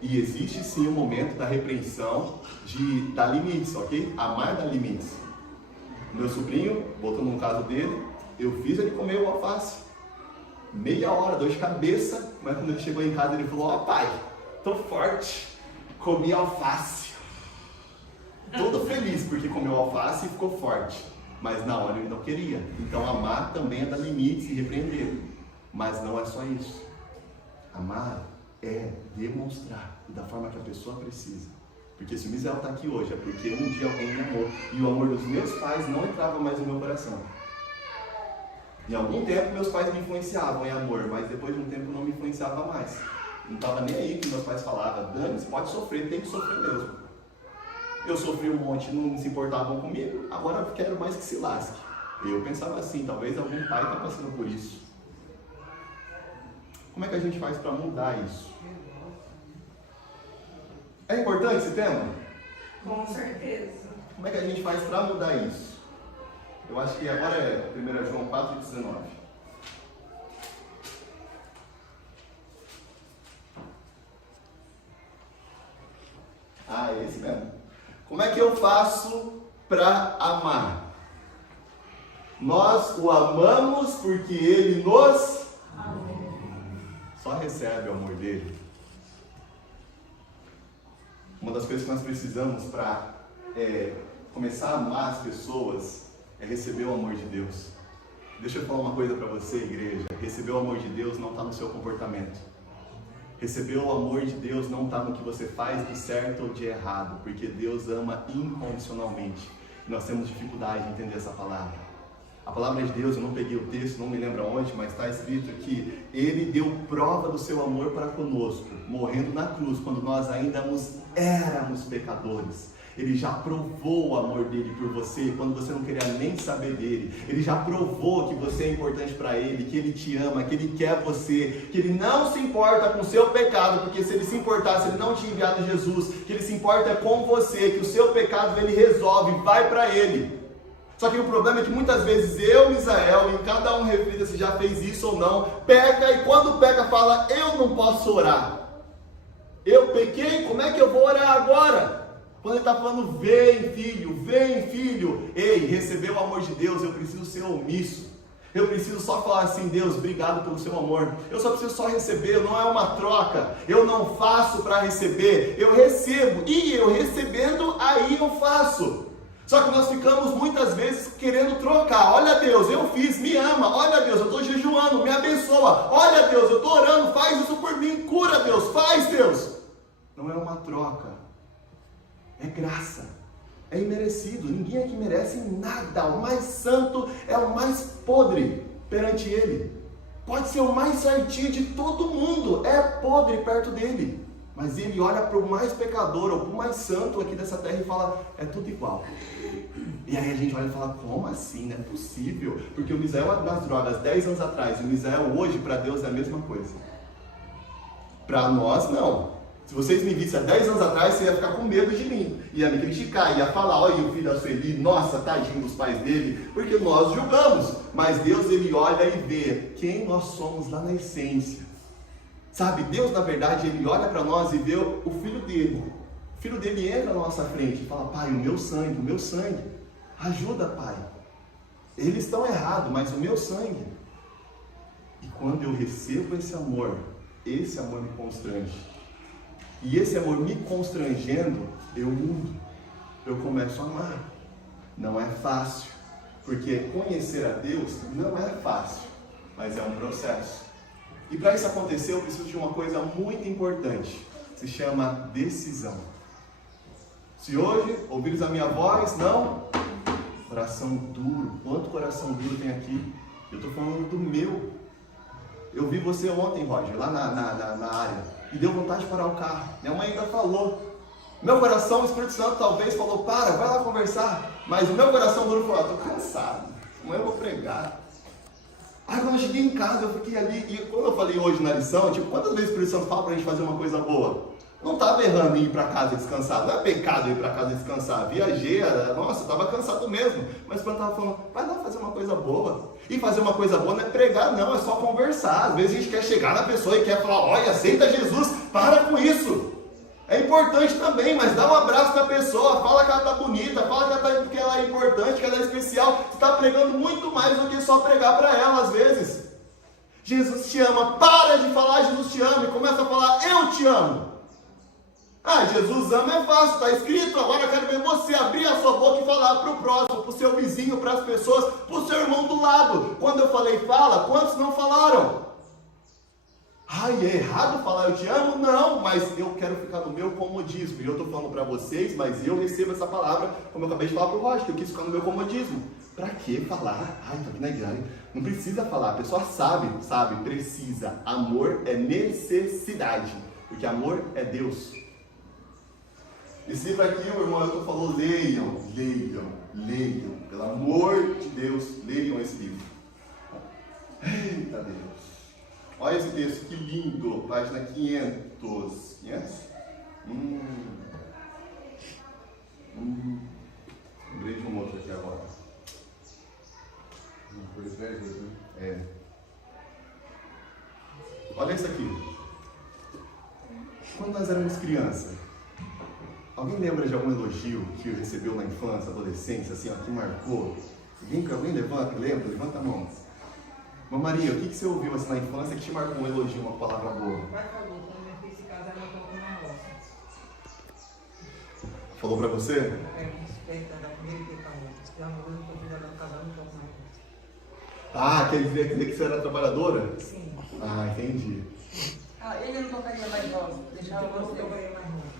E existe sim um momento da repreensão, de dar limites, ok? Amar dar limites. Meu sobrinho, voltando no caso dele, eu fiz ele comer o alface. Meia hora, dor de cabeça, mas quando ele chegou em casa ele falou, ó pai, tô forte, comi alface. Todo feliz porque comeu alface e ficou forte. Mas na hora ele não queria. Então amar também é dar limites e repreender. Mas não é só isso. Amar é demonstrar da forma que a pessoa precisa. Porque se o Misael está aqui hoje é porque um dia alguém me amou e o amor dos meus pais não entrava mais no meu coração. Em algum tempo meus pais me influenciavam em amor, mas depois de um tempo não me influenciava mais. Não estava nem aí que meus pais falavam, Dani, você pode sofrer, tem que sofrer mesmo. Eu sofri um monte, não se importavam comigo, agora eu quero mais que se lasque. Eu pensava assim, talvez algum pai está passando por isso. Como é que a gente faz para mudar isso? É importante esse tema? Com certeza. Como é que a gente faz para mudar isso? Eu acho que agora é 1 João 4,19. Ah, é esse mesmo. Como é que eu faço para amar? Nós o amamos porque Ele nos só recebe o amor dele. Uma das coisas que nós precisamos para começar a amar as pessoas é receber o amor de Deus. Deixa eu falar uma coisa para você, igreja. Receber o amor de Deus não está no seu comportamento. Receber o amor de Deus não está no que você faz de certo ou de errado, porque Deus ama incondicionalmente. E nós temos dificuldade de entender essa palavra. A palavra de Deus, eu não peguei o texto, não me lembro onde, mas está escrito que Ele deu prova do seu amor para conosco, morrendo na cruz, quando nós ainda éramos pecadores. Ele já provou o amor dele por você, quando você não queria nem saber dele. Ele já provou que você é importante para ele, que ele te ama, que ele quer você, que ele não se importa com o seu pecado, porque se ele se importasse, ele não tinha enviado Jesus, que ele se importa com você, que o seu pecado ele resolve, vai para ele. Só que o problema é que muitas vezes eu, Misael, e cada um reflita se já fez isso ou não, peca e quando peca fala, eu não posso orar. Eu pequei, como é que eu vou orar agora? Quando ele está falando, vem filho, ei, receber o amor de Deus, eu preciso ser omisso. Eu preciso só falar assim, Deus, obrigado pelo seu amor. Eu só preciso só receber, não é uma troca. Eu não faço para receber, eu recebo. E eu recebendo, aí eu faço. Só que nós ficamos muitas vezes querendo trocar. Olha Deus, eu fiz, me ama. Olha Deus, eu estou jejuando, me abençoa. Olha Deus, eu estou orando, faz isso por mim. Cura Deus, faz Deus. Não é uma troca. É graça. É imerecido. Ninguém aqui merece nada. O mais santo é o mais podre perante Ele. Pode ser o mais certinho de todo mundo. É podre perto dele. Mas ele olha para o mais pecador ou para o mais santo aqui dessa terra e fala, é tudo igual. E aí a gente olha e fala, como assim? Não é possível. Porque o Misael nas drogas 10 anos atrás e o Misael hoje para Deus é a mesma coisa. Para nós não. Se vocês me vissem há 10 anos atrás, você ia ficar com medo de mim. Ia me criticar, ia falar, olha o filho da Sueli, nossa, tadinho dos pais dele. Porque nós julgamos. Mas Deus, ele olha e vê quem nós somos lá na essência. Sabe, Deus, na verdade, ele olha para nós e vê o filho dele. O filho dele entra na nossa frente e fala, pai, o meu sangue. Ajuda, pai. Eles estão errados, mas o meu sangue. E quando eu recebo esse amor me constrange. E esse amor me constrangendo, eu mudo. Eu começo a amar. Não é fácil. Porque conhecer a Deus não é fácil. Mas é um processo. E para isso acontecer, eu preciso de uma coisa muito importante. Se chama decisão. Se hoje ouvires a minha voz, não. Coração duro. Quanto coração duro tem aqui? Eu estou falando do meu. Eu vi você ontem, Roger, lá na área. E deu vontade de parar o carro. Minha mãe ainda falou. Meu coração, o Espírito Santo talvez falou, vai lá conversar. Mas o meu coração duro falou, estou cansado. Amanhã eu vou pregar. Aí quando eu cheguei em casa, eu fiquei ali, e quando eu falei hoje na lição, quantas vezes o Espírito Santo fala pra gente fazer uma coisa boa? Não estava errando em ir para casa descansar, não é pecado ir para casa descansar, viajei, nossa, estava cansado mesmo, mas o Espírito estava falando, vai lá fazer uma coisa boa. E fazer uma coisa boa não é pregar não, é só conversar. Às vezes a gente quer chegar na pessoa e quer falar, olha, aceita Jesus, para com isso. É importante também, mas dá um abraço para a pessoa, fala que ela está bonita, fala que ela é importante, que ela é especial. Você está pregando muito mais do que só pregar para ela às vezes. Jesus te ama, para de falar Jesus te ama e começa a falar eu te amo. Ah, Jesus ama é fácil, está escrito, agora eu quero ver você abrir a sua boca e falar para o próximo, para o seu vizinho, para as pessoas, para o seu irmão do lado. Quando eu falei fala, quantos não falaram? Ai, é errado falar eu te amo? Não, mas eu quero ficar no meu comodismo. E eu estou falando para vocês, mas eu recebo essa palavra, como eu acabei de falar para o Roger, que eu quis ficar no meu comodismo. Para que falar? Ai, tá vindo a igreja. Não precisa falar, a pessoa sabe, precisa. Amor é necessidade, porque amor é Deus. Esse livro aqui, o irmão Elton falou, leiam. Pelo amor de Deus, leiam esse livro. Eita Deus. Olha esse texto, que lindo. Página 500. Lembrei de um outro aqui agora. Por isso é isso, né? É. Olha isso aqui. Quando nós éramos crianças, alguém lembra de algum elogio que recebeu na infância, adolescência, assim, ó, que marcou? Alguém levanta, lembra? Levanta a mão. Mas Maria, o que você ouviu assim, na infância que te marcou um elogio, uma palavra boa? O pai falou, quando minha filha se casar, ela colocou uma roça. Falou pra você? É, respeita da primeira que falou. Já morou no convite da casar, não toca mais roça. Ah, quer dizer que você era trabalhadora? Sim. Ah, entendi. Ele não tocaria mais rosa, deixava Eu não você. tocaria mais roça.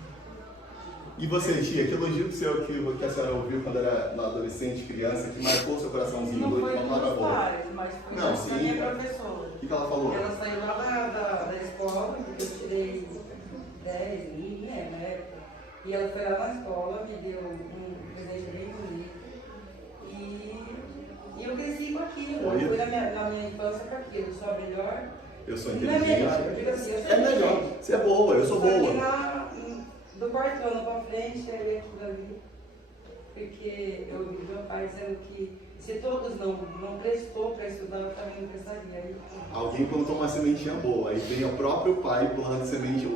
E você, tia, que elogio que a senhora ouviu quando era adolescente, criança, que marcou o seu coraçãozinho? Não foi uma palavra dos boa? pais, mas foi Não, da sim. minha professora. O que ela falou? Ela saiu lá da escola, porque eu tirei 10, né, na época. E ela foi lá na escola, me deu um presente bem bonito. E eu cresci com aquilo. Eu fui na minha infância com aquilo. Eu sou a melhor. Eu sou Não é inteligente. melhor, eu digo assim, eu sou É melhor. inteligente. Você é boa, eu sou Só que boa. lá, do quarto ano pra frente, eu ia aquilo ali. Porque eu ouvi meu pai dizendo que se todos não prestou para estudar, eu também não prestaria. Aí, Alguém plantou uma sementinha boa, aí vem o próprio pai plantando semente.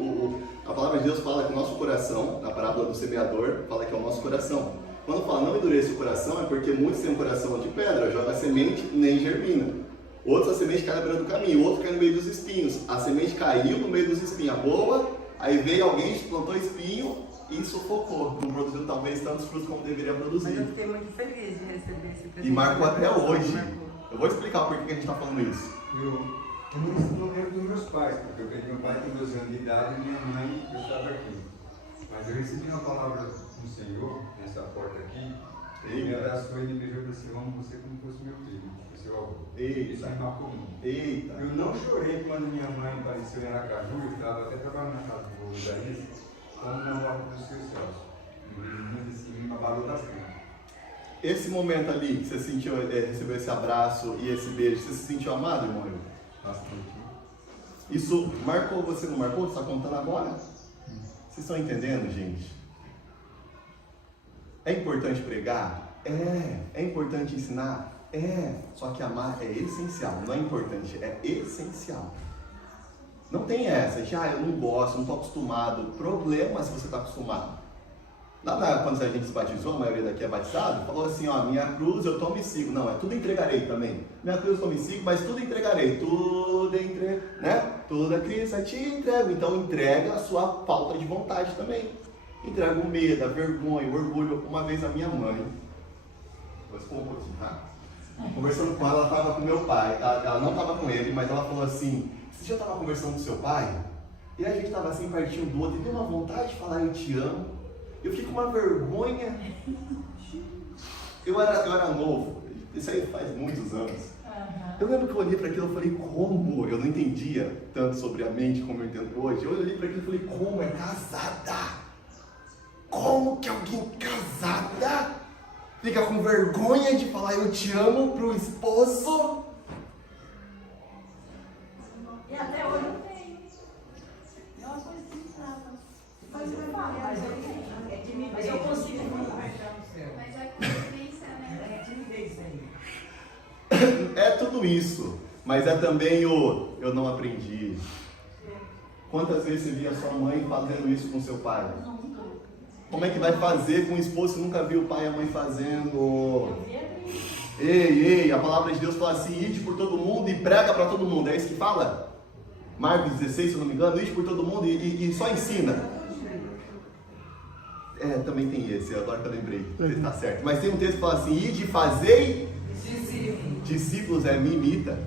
A palavra de Deus fala que o nosso coração, na parábola do semeador, fala que é o nosso coração. Quando fala não endureça o coração, é porque muitos têm um coração de pedra, joga a semente nem germina. Outros a semente cai na beira do caminho, outro cai no meio dos espinhos. A semente caiu no meio dos espinhos, boa, aí veio alguém, plantou espinho e sufocou. Não produziu talvez tantos frutos como deveria mas eu produzir. fiquei muito feliz de receber esse presente. E marcou até hoje. Marcou. Eu vou explicar por que a gente está falando isso. Eu não lembro dos meus pais, porque eu perdi meu pai com 12 anos de idade e minha mãe eu estava aqui. Mas eu recebi uma palavra do Senhor nessa porta aqui. Ele me abraçou e me beijou e disse: eu amo você como fosse meu filho, seu avô. Isso me marcou muito. Eita! Eu não chorei quando minha mãe apareceu em Aracaju, eu estava até trabalhando na casa do vô da Isa, como na morte do seu Celso. Me abalou bastante. Esse momento ali que você sentiu, recebeu esse abraço e esse beijo, você se sentiu amado, irmão? Bastante. Isso marcou você, não marcou? Você está contando agora? Vocês estão entendendo, gente? É importante pregar? É importante ensinar? Só que amar é essencial, não é importante, é essencial. Não tem essa de, eu não gosto, não estou acostumado. Problema se você está acostumado. Lá quando a gente se batizou, a maioria daqui é batizado, falou assim, minha cruz eu tomo e sigo. Não, é tudo entregarei também. Minha cruz eu tomo e sigo, mas tudo entregarei. Tudo a Cristo eu te entrego. Então entrega a sua falta de vontade também. Entrega o medo, a vergonha, o orgulho. Uma vez a minha mãe, vou expor um pouquinho, tá? Conversando com ela estava com meu pai. Ela não estava com ele, mas ela falou assim, você já estava conversando com seu pai? E a gente estava assim, pertinho do outro, e deu uma vontade de falar, eu te amo. Eu fiquei com uma vergonha. Eu era novo, isso aí faz muitos anos. Eu lembro que eu olhei para aquilo e falei, como? Eu não entendia tanto sobre a mente como eu entendo hoje. Eu olhei para aquilo e falei, como é casada? Como que alguém casada fica com vergonha de falar eu te amo pro esposo? E até hoje eu tenho. É uma coisa que trava. Mas eu falo, mas eu consigo conversar no céu. Mas é convivência, né? É timidez aí. É tudo isso, mas é também eu não aprendi. Quantas vezes você via sua mãe fazendo isso com seu pai? Como é que vai fazer com o esposo se nunca viu o pai e a mãe fazendo? Ei, a palavra de Deus fala assim, ide por todo mundo e prega para todo mundo, é isso que fala? Marcos 16, se eu não me engano, ide por todo mundo e só ensina. Também tem esse, agora que eu lembrei, tá certo. Mas tem um texto que fala assim, ide e fazei discípulos, me imita.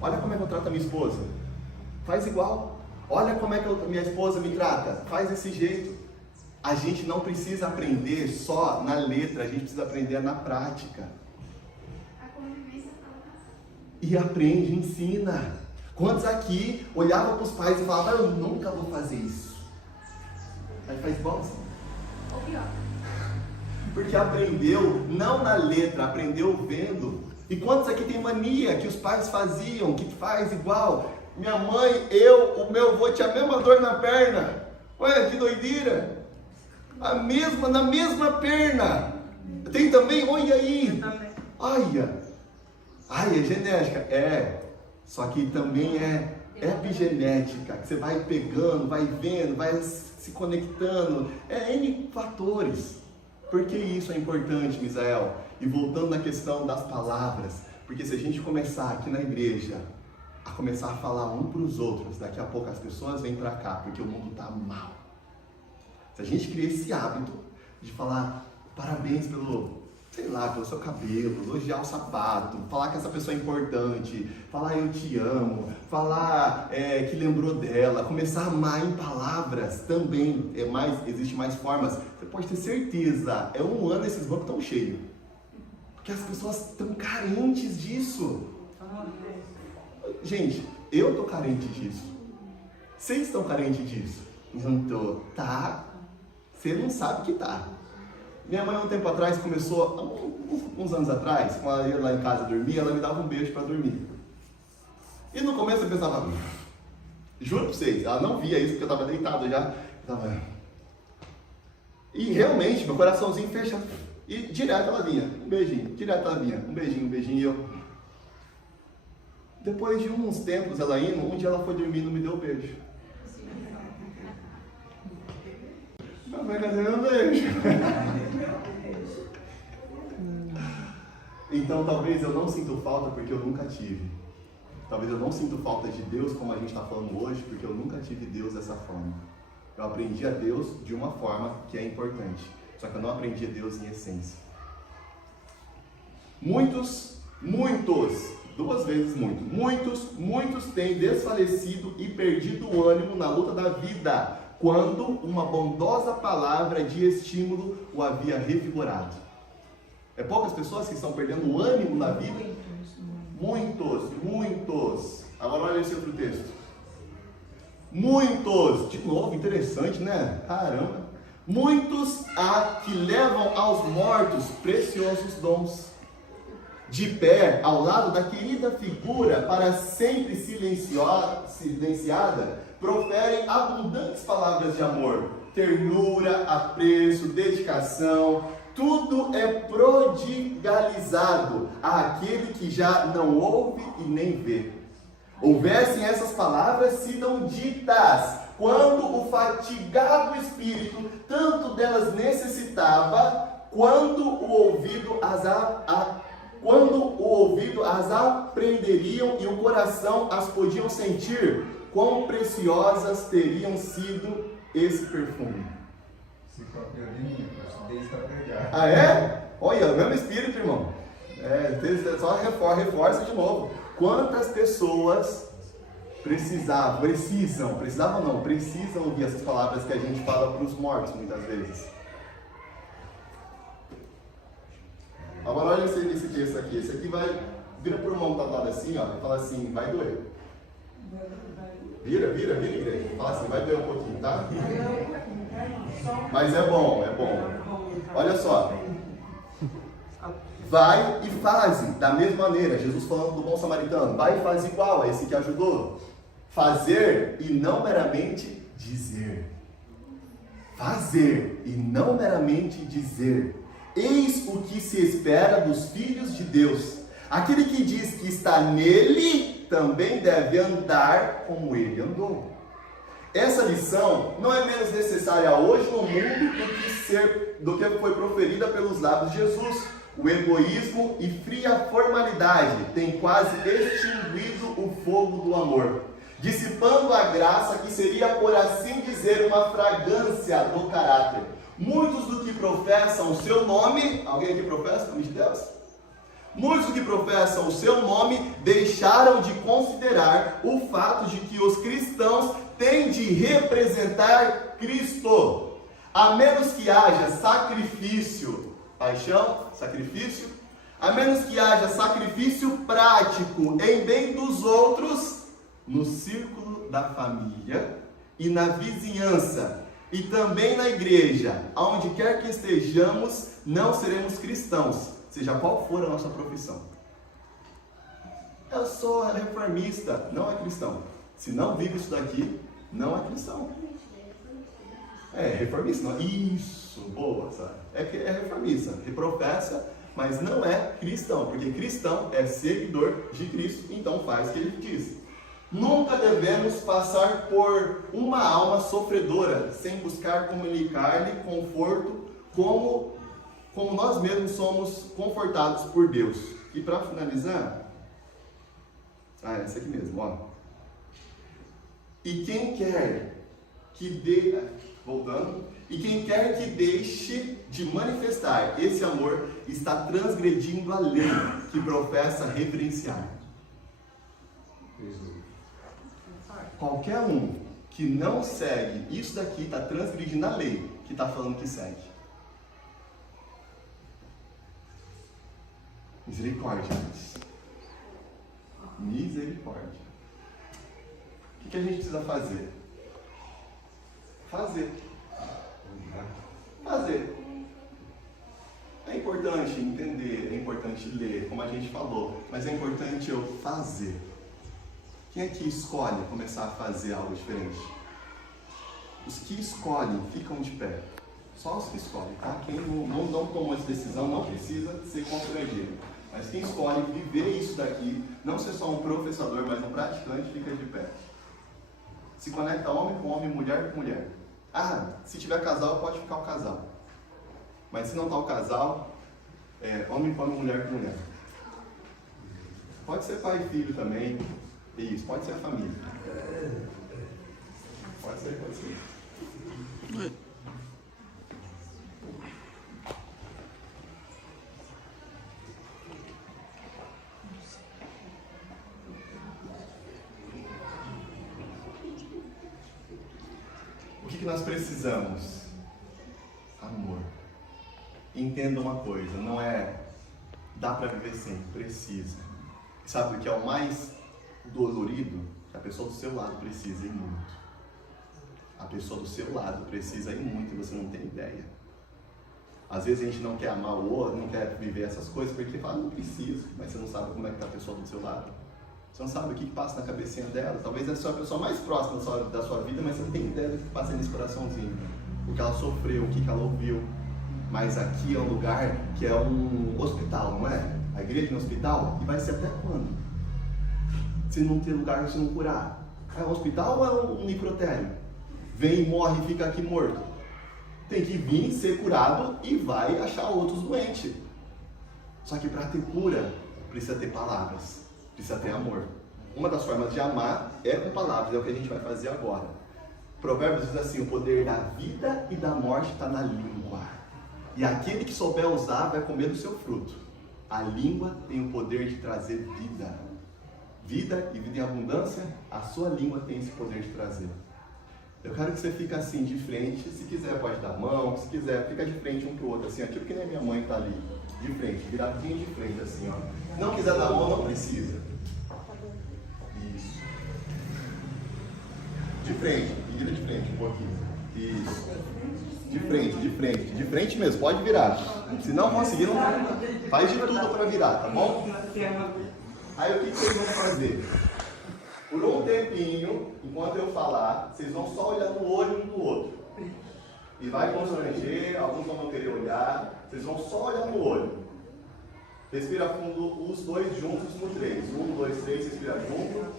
Olha como é que eu trato a minha esposa, faz igual. Olha como é que minha esposa me trata, faz desse jeito. A gente não precisa aprender só na letra, a gente precisa aprender na prática. A convivência fala. E aprende, ensina. Quantos aqui olhavam para os pais e falavam, eu nunca vou fazer isso? Aí faz igual assim. Ou pior. Porque aprendeu, não na letra, aprendeu vendo. E quantos aqui tem mania que os pais faziam, que faz igual? Minha mãe, o meu avô tinha a mesma dor na perna. Olha que doideira! Na mesma perna. Tem também, olha aí. Olha. Ai, é genética. É. Só que também é epigenética. Que você vai pegando, vai vendo, vai se conectando. É N fatores. Por que isso é importante, Misael? E voltando na questão das palavras. Porque se a gente começar aqui na igreja a começar a falar um para os outros, daqui a pouco as pessoas vêm para cá, porque o mundo está mal. Se a gente cria esse hábito de falar parabéns pelo, sei lá, pelo seu cabelo, elogiar o sapato, falar que essa pessoa é importante, falar eu te amo, falar que lembrou dela, começar a amar em palavras também, existe mais formas. Você pode ter certeza, é um ano esses bancos estão cheios. Porque as pessoas estão carentes disso. Gente, eu estou carente disso. Vocês estão carentes disso? Não estou. Tá. Você não sabe que tá. Minha mãe, um tempo atrás, começou, uns anos atrás, quando ela ia lá em casa dormir, ela me dava um beijo para dormir. E no começo eu pensava, juro para vocês, ela não via isso porque eu estava deitado já. E realmente, meu coraçãozinho fecha. E direto ela vinha, um beijinho, direto ela vinha, um beijinho, e eu. Depois de uns tempos ela indo, um dia ela foi dormir e não me deu beijo. Mas cadê meu beijo? Então talvez eu não sinto falta porque eu nunca tive. Talvez eu não sinto falta de Deus como a gente está falando hoje, porque eu nunca tive Deus dessa forma. Eu aprendi a Deus de uma forma que é importante. Só que eu não aprendi a Deus em essência. Muitos, duas vezes muitos têm desfalecido e perdido o ânimo na luta da vida, quando uma bondosa palavra de estímulo o havia revigorado. É poucas pessoas que estão perdendo o ânimo na vida? Muitos. Agora olha esse outro texto. Muitos, de novo, interessante, né? Caramba. Muitos há que levam aos mortos preciosos dons. De pé, ao lado da querida figura para sempre silenciada, proferem abundantes palavras de amor, ternura, apreço, dedicação. Tudo é prodigalizado àquele que já não ouve e nem vê. Houvessem essas palavras sido ditas quando o fatigado espírito tanto delas necessitava, quando o ouvido as apreenderiam e o coração as podiam sentir, quão preciosas teriam sido esse perfume. Se copiou de mim, eu estudei isso para pregar. Ah, é? Olha, o mesmo espírito, irmão. Só reforça de novo. Quantas pessoas precisam ouvir essas palavras que a gente fala para os mortos muitas vezes. Agora olha esse texto aqui. Esse aqui vira por mão tá dado assim, ó, e fala assim, vai doer. Vira, igreja. Fala assim, vai doer um pouquinho, tá? Mas é bom. Olha só. Vai e faze da mesma maneira. Jesus falando do bom samaritano. Vai e faz igual a esse que ajudou. Fazer e não meramente dizer. Fazer e não meramente dizer. Eis o que se espera dos filhos de Deus. Aquele que diz que está nele, também deve andar como ele andou. Essa lição não é menos necessária hoje no mundo do que foi proferida pelos lábios de Jesus. O egoísmo e fria formalidade têm quase extinguido o fogo do amor, dissipando a graça que seria, por assim dizer, uma fragrância do caráter. Muitos do que professam o seu nome, alguém aqui professa o nome de Deus? Muitos que professam o seu nome deixaram de considerar o fato de que os cristãos têm de representar Cristo. A menos que haja sacrifício, a menos que haja sacrifício prático em bem dos outros, no círculo da família e na vizinhança, e também na igreja, aonde quer que estejamos, não seremos cristãos, seja qual for a nossa profissão. Eu sou reformista, não é cristão. Se não vive isso daqui, não é cristão. É, reformista, não. Isso, boa, sabe? É reformista, que professa, mas não é cristão, porque cristão é seguidor de Cristo, então faz o que ele diz. Nunca devemos passar por uma alma sofredora sem buscar comunicar-lhe conforto, como nós mesmos somos confortados por Deus. E para finalizar, essa aqui mesmo, ó. E quem quer que deixe de manifestar esse amor está transgredindo a lei que professa reverenciar. Qualquer um que não segue isso daqui está transgredindo a lei que está falando que segue. Misericórdia, gente. Misericórdia. O que a gente precisa fazer? Fazer. É importante entender, é importante ler, como a gente falou, mas é importante eu fazer. Quem é que escolhe começar a fazer algo diferente? Os que escolhem ficam de pé. Só os que escolhem, tá? Quem não tomou essa decisão não precisa ser constrangido. Mas quem escolhe viver isso daqui, não ser só um professor, mas um praticante, fica de pé. Se conecta homem com homem, mulher com mulher. Se tiver casal, pode ficar o casal. Mas se não está o casal, homem com homem, mulher com mulher. Pode ser pai e filho também. Isso, pode ser a família. Pode ser. O que nós precisamos? Amor. Entenda uma coisa, não dá para viver sem, precisa. Sabe o que é o mais dolorido? Que a pessoa do seu lado precisa ir muito. A pessoa do seu lado precisa ir muito e você não tem ideia. Às vezes a gente não quer amar o outro, não quer viver essas coisas porque fala, não preciso, mas você não sabe como é que está a pessoa do seu lado. Você não sabe o que passa na cabecinha dela. Talvez essa é a pessoa mais próxima da sua vida, mas você não tem ideia do que passa nesse coraçãozinho. O que ela sofreu, o que ela ouviu. Mas aqui é um lugar que é um hospital, não é? A igreja é um hospital. E vai ser até quando? Se não ter lugar, se não curar. É um hospital ou é um necrotério? Vem, morre e fica aqui morto. Tem que vir, ser curado e vai achar outros doentes. Só que para ter cura, precisa ter palavras. Precisa ter amor. Uma das formas de amar é com palavras, é o que a gente vai fazer agora. Provérbios diz assim, o poder da vida e da morte está na língua. E aquele que souber usar vai comer do seu fruto. A língua tem o poder de trazer vida. Vida e vida em abundância, a sua língua tem esse poder de trazer. Eu quero que você fique assim de frente, se quiser pode dar a mão, se quiser fica de frente um pro outro, assim, tipo que nem minha mãe está ali, de frente, viradinho de frente, assim, ó. Não quiser dar a mão, não precisa. Isso. De frente, vira de frente um pouquinho. Isso. De frente mesmo, pode virar. Se não conseguir, não faz de tudo para virar, tá bom? Aí o que vocês vão fazer? Por um tempinho, enquanto eu falar, vocês vão só olhar no olho um do outro. E vai constranger, alguns não vão querer olhar, vocês vão só olhar no olho. Respira fundo os dois juntos no 3. 1, 2, 3, respira junto.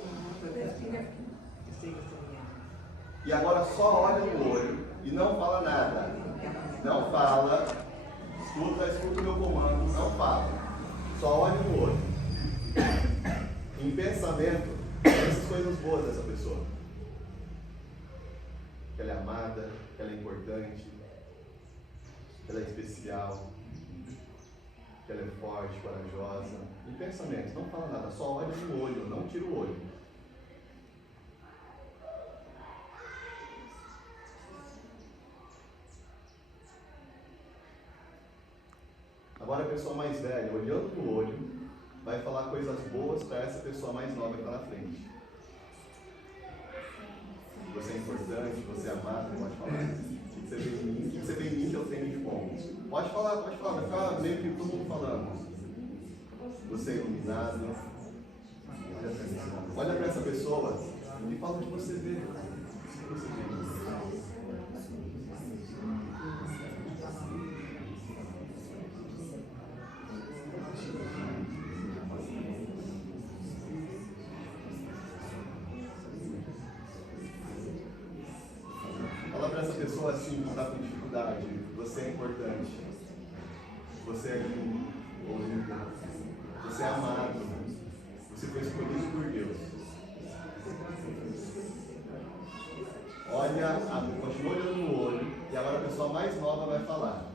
E agora só olha no olho e não fala nada. Não fala. Escuta o meu comando, não fala. Só olha no olho. Em pensamento, essas coisas boas dessa pessoa. Que ela é amada, que ela é importante, que ela é especial, que ela é forte, corajosa. Em pensamento, não fala nada, só olha no olho, não tira o olho. Agora a pessoa mais velha, olhando no olho, vai falar coisas boas para essa pessoa mais nova que está na frente. Você é importante, você é amado, pode falar. O que você vê em mim? O que você vê em mim que eu tenho de bom? Pode falar, vai ficar meio que todo mundo falando. Você é iluminado. Olha para essa pessoa e fala o que você vê. para essa pessoa assim que está com dificuldade: você é importante, você é lindo ou linda, você é amado, você foi escolhido por Deus. Olha, continua olhando no olho, e agora a pessoa mais nova vai falar: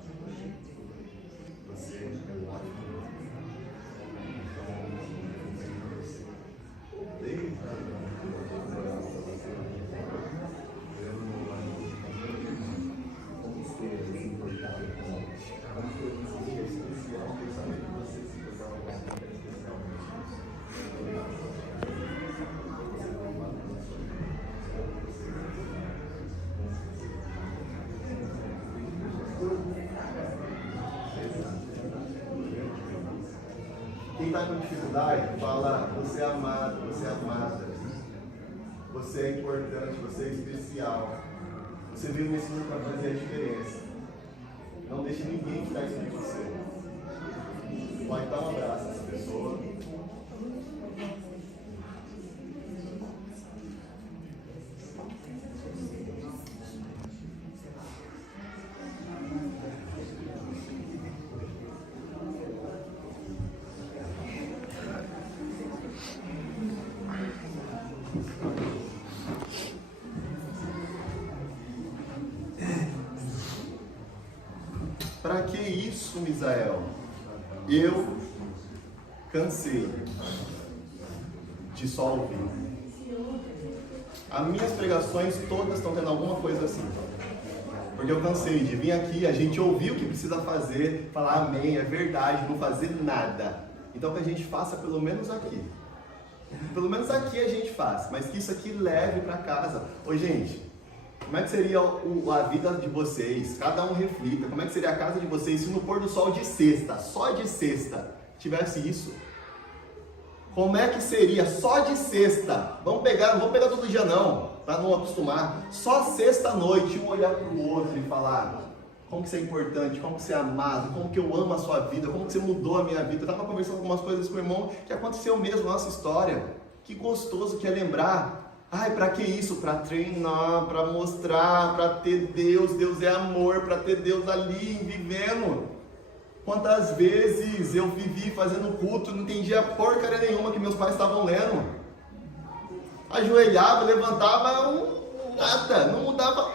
você é ótimo. Quem está com dificuldade, fala: você é amado, você é amada, você é importante, você é especial, você veio nesse mundo para fazer a diferença. Não deixe ninguém tirar isso de você. Pode dar um abraço a essa pessoa. Para que isso, Misael? Eu cansei de só ouvir. As minhas pregações todas estão tendo alguma coisa assim. Porque eu cansei de vir aqui, a gente ouvir o que precisa fazer, falar amém, é verdade, não fazer nada. Então que a gente faça pelo menos aqui. Pelo menos aqui a gente faz, mas que isso aqui leve para casa. Ô gente, como é que seria a vida de vocês? Cada um reflita. Como é que seria a casa de vocês se no pôr do sol de sexta, só de sexta, tivesse isso? Como é que seria só de sexta? Não vamos pegar todo dia não, para não acostumar. Só sexta-noite, um olhar para o outro e falar: como que você é importante, como que você é amado, como que eu amo a sua vida, como que você mudou a minha vida. Eu estava conversando algumas coisas com o irmão que aconteceu mesmo na nossa história. Que gostoso que é lembrar. Ai, para que isso? Para treinar, para mostrar, para ter Deus. Deus é amor, para ter Deus ali vivendo. Quantas vezes eu vivi fazendo culto, não entendia porcaria nenhuma que meus pais estavam lendo. Ajoelhava, levantava, nada, não mudava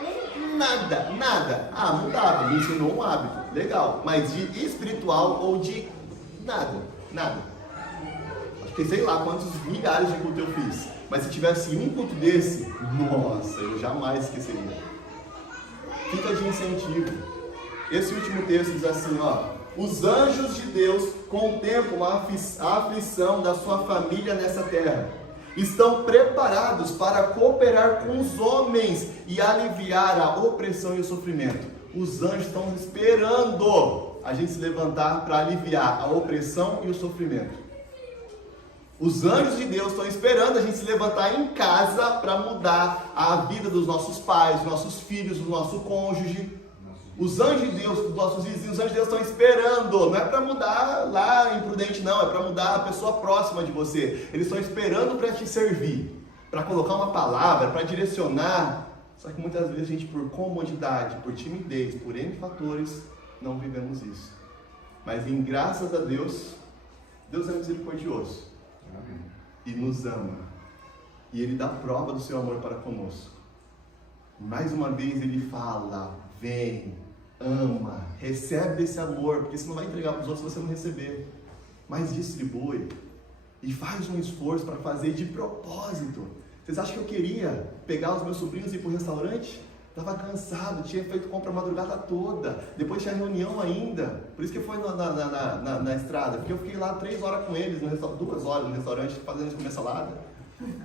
nada. Ah, mudava, me ensinou um hábito, legal. Mas de espiritual ou de nada. Acho que sei lá quantos milhares de cultos eu fiz. Mas se tivesse um culto desse, nossa, eu jamais esqueceria. Fica de incentivo. Esse último texto diz assim, ó: os anjos de Deus contemplam a aflição da sua família nessa terra. Estão preparados para cooperar com os homens e aliviar a opressão e o sofrimento. Os anjos estão esperando a gente se levantar para aliviar a opressão e o sofrimento. Os anjos de Deus estão esperando a gente se levantar em casa para mudar a vida dos nossos pais, dos nossos filhos, do nosso cônjuge. Os anjos de Deus, dos nossos vizinhos, os anjos de Deus estão esperando. Não é para mudar lá imprudente não, é para mudar a pessoa próxima de você. Eles estão esperando para te servir, para colocar uma palavra, para direcionar. Só que muitas vezes a gente, por comodidade, por timidez, por N fatores, não vivemos isso. Mas em graças a Deus, Deus é misericordioso. E nos ama. E Ele dá prova do seu amor para conosco. Mais uma vez Ele fala: vem, ama, recebe desse amor, porque você não vai entregar para os outros se você não receber. Mas distribui. E faz um esforço para fazer de propósito. Vocês acham que eu queria pegar os meus sobrinhos e ir para o restaurante? Estava cansado, tinha feito compra a madrugada toda, depois tinha reunião ainda, por isso que foi na estrada, porque eu fiquei lá 3 horas com eles, 2 horas no restaurante, fazendo eles comer salada.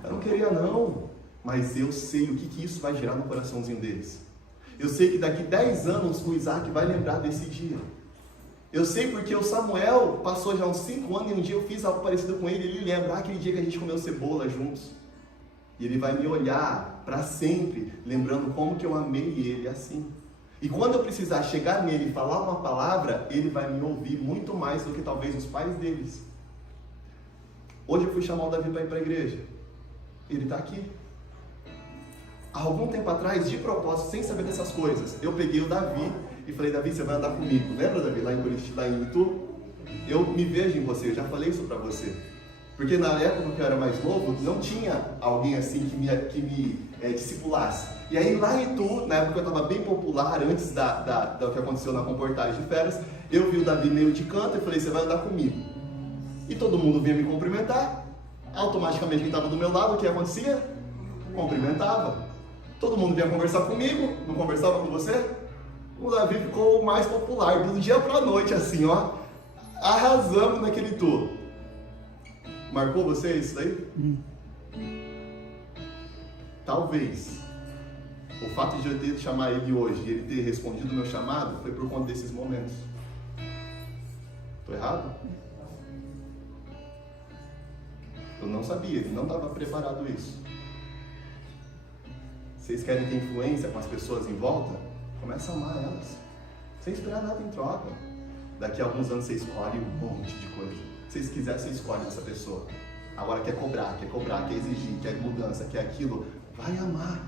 Eu não queria não, mas eu sei o que isso vai gerar no coraçãozinho deles. Eu sei que daqui 10 anos o Isaac vai lembrar desse dia. Eu sei porque o Samuel passou já uns 5 anos e um dia eu fiz algo parecido com ele, ele lembra aquele dia que a gente comeu cebola juntos. E ele vai me olhar para sempre, lembrando como que eu amei ele assim. E quando eu precisar chegar nele e falar uma palavra, ele vai me ouvir muito mais do que talvez os pais deles. Hoje eu fui chamar o Davi para ir para a igreja. Ele está aqui. há algum tempo atrás, de propósito, sem saber dessas coisas, eu peguei o Davi e falei, Davi, você vai andar comigo. Lembra, Davi, lá em Itu? Eu me vejo em você, eu já falei isso pra você. Porque na época que eu era mais novo, não tinha alguém assim que me discipulasse. E aí lá em Itu, na época eu estava bem popular, antes do que aconteceu na comportagem de férias, eu vi o Davi meio de canto e falei, você vai andar comigo. E todo mundo vinha me cumprimentar, automaticamente quem estava do meu lado, o que acontecia? Cumprimentava. Todo mundo vinha conversar comigo, não conversava com você? O Davi ficou o mais popular, do dia pra noite assim, ó, arrasando naquele Itu. Marcou você isso daí? Talvez o fato de eu ter chamado ele hoje e ele ter respondido o meu chamado foi por conta desses momentos. Estou errado? Eu não sabia, ele não estava preparado isso. Vocês querem ter influência com as pessoas em volta? Começa a amar elas, sem esperar nada em troca. Daqui a alguns anos você escolhe um monte de coisa. Se vocês quiserem, você escolhe essa pessoa. Agora quer cobrar, quer exigir, quer mudança, quer aquilo. Vai amar.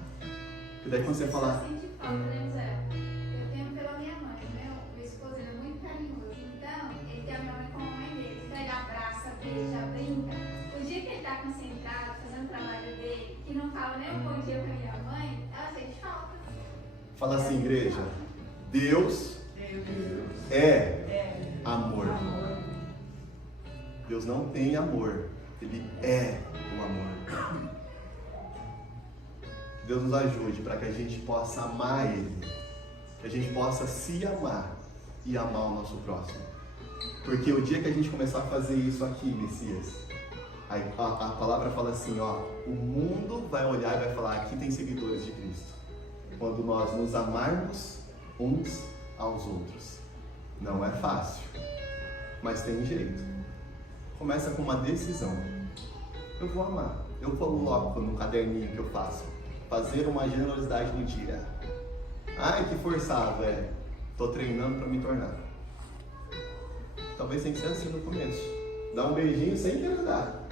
E daí quando você falar... Eu sinto falta, né, Zé? Eu tenho pela minha mãe, meu esposo é muito carinhoso. Então, ele tem a minha mãe como a mãe dele. Então ele abraça, beija, brinca. O dia que ele tá concentrado, fazendo o trabalho dele, que não fala nem um bom dia pra minha mãe, ela sente falta. Fala assim, igreja. Deus é amor. Deus não tem amor, Ele é o amor. Deus nos ajude para que a gente possa amar Ele, que a gente possa se amar e amar o nosso próximo. Porque o dia que a gente começar a fazer isso aqui, Messias, a palavra fala assim, ó, o mundo vai olhar e vai falar, aqui tem seguidores de Cristo. Quando nós nos amarmos uns aos outros. Não é fácil, mas tem jeito. Começa com uma decisão. Eu vou amar. Eu coloco no caderninho que eu faço. Fazer uma generosidade no dia. Ai, que forçado, Tô treinando para me tornar. Talvez tenha que ser assim no começo. Dar um beijinho sem querer dar.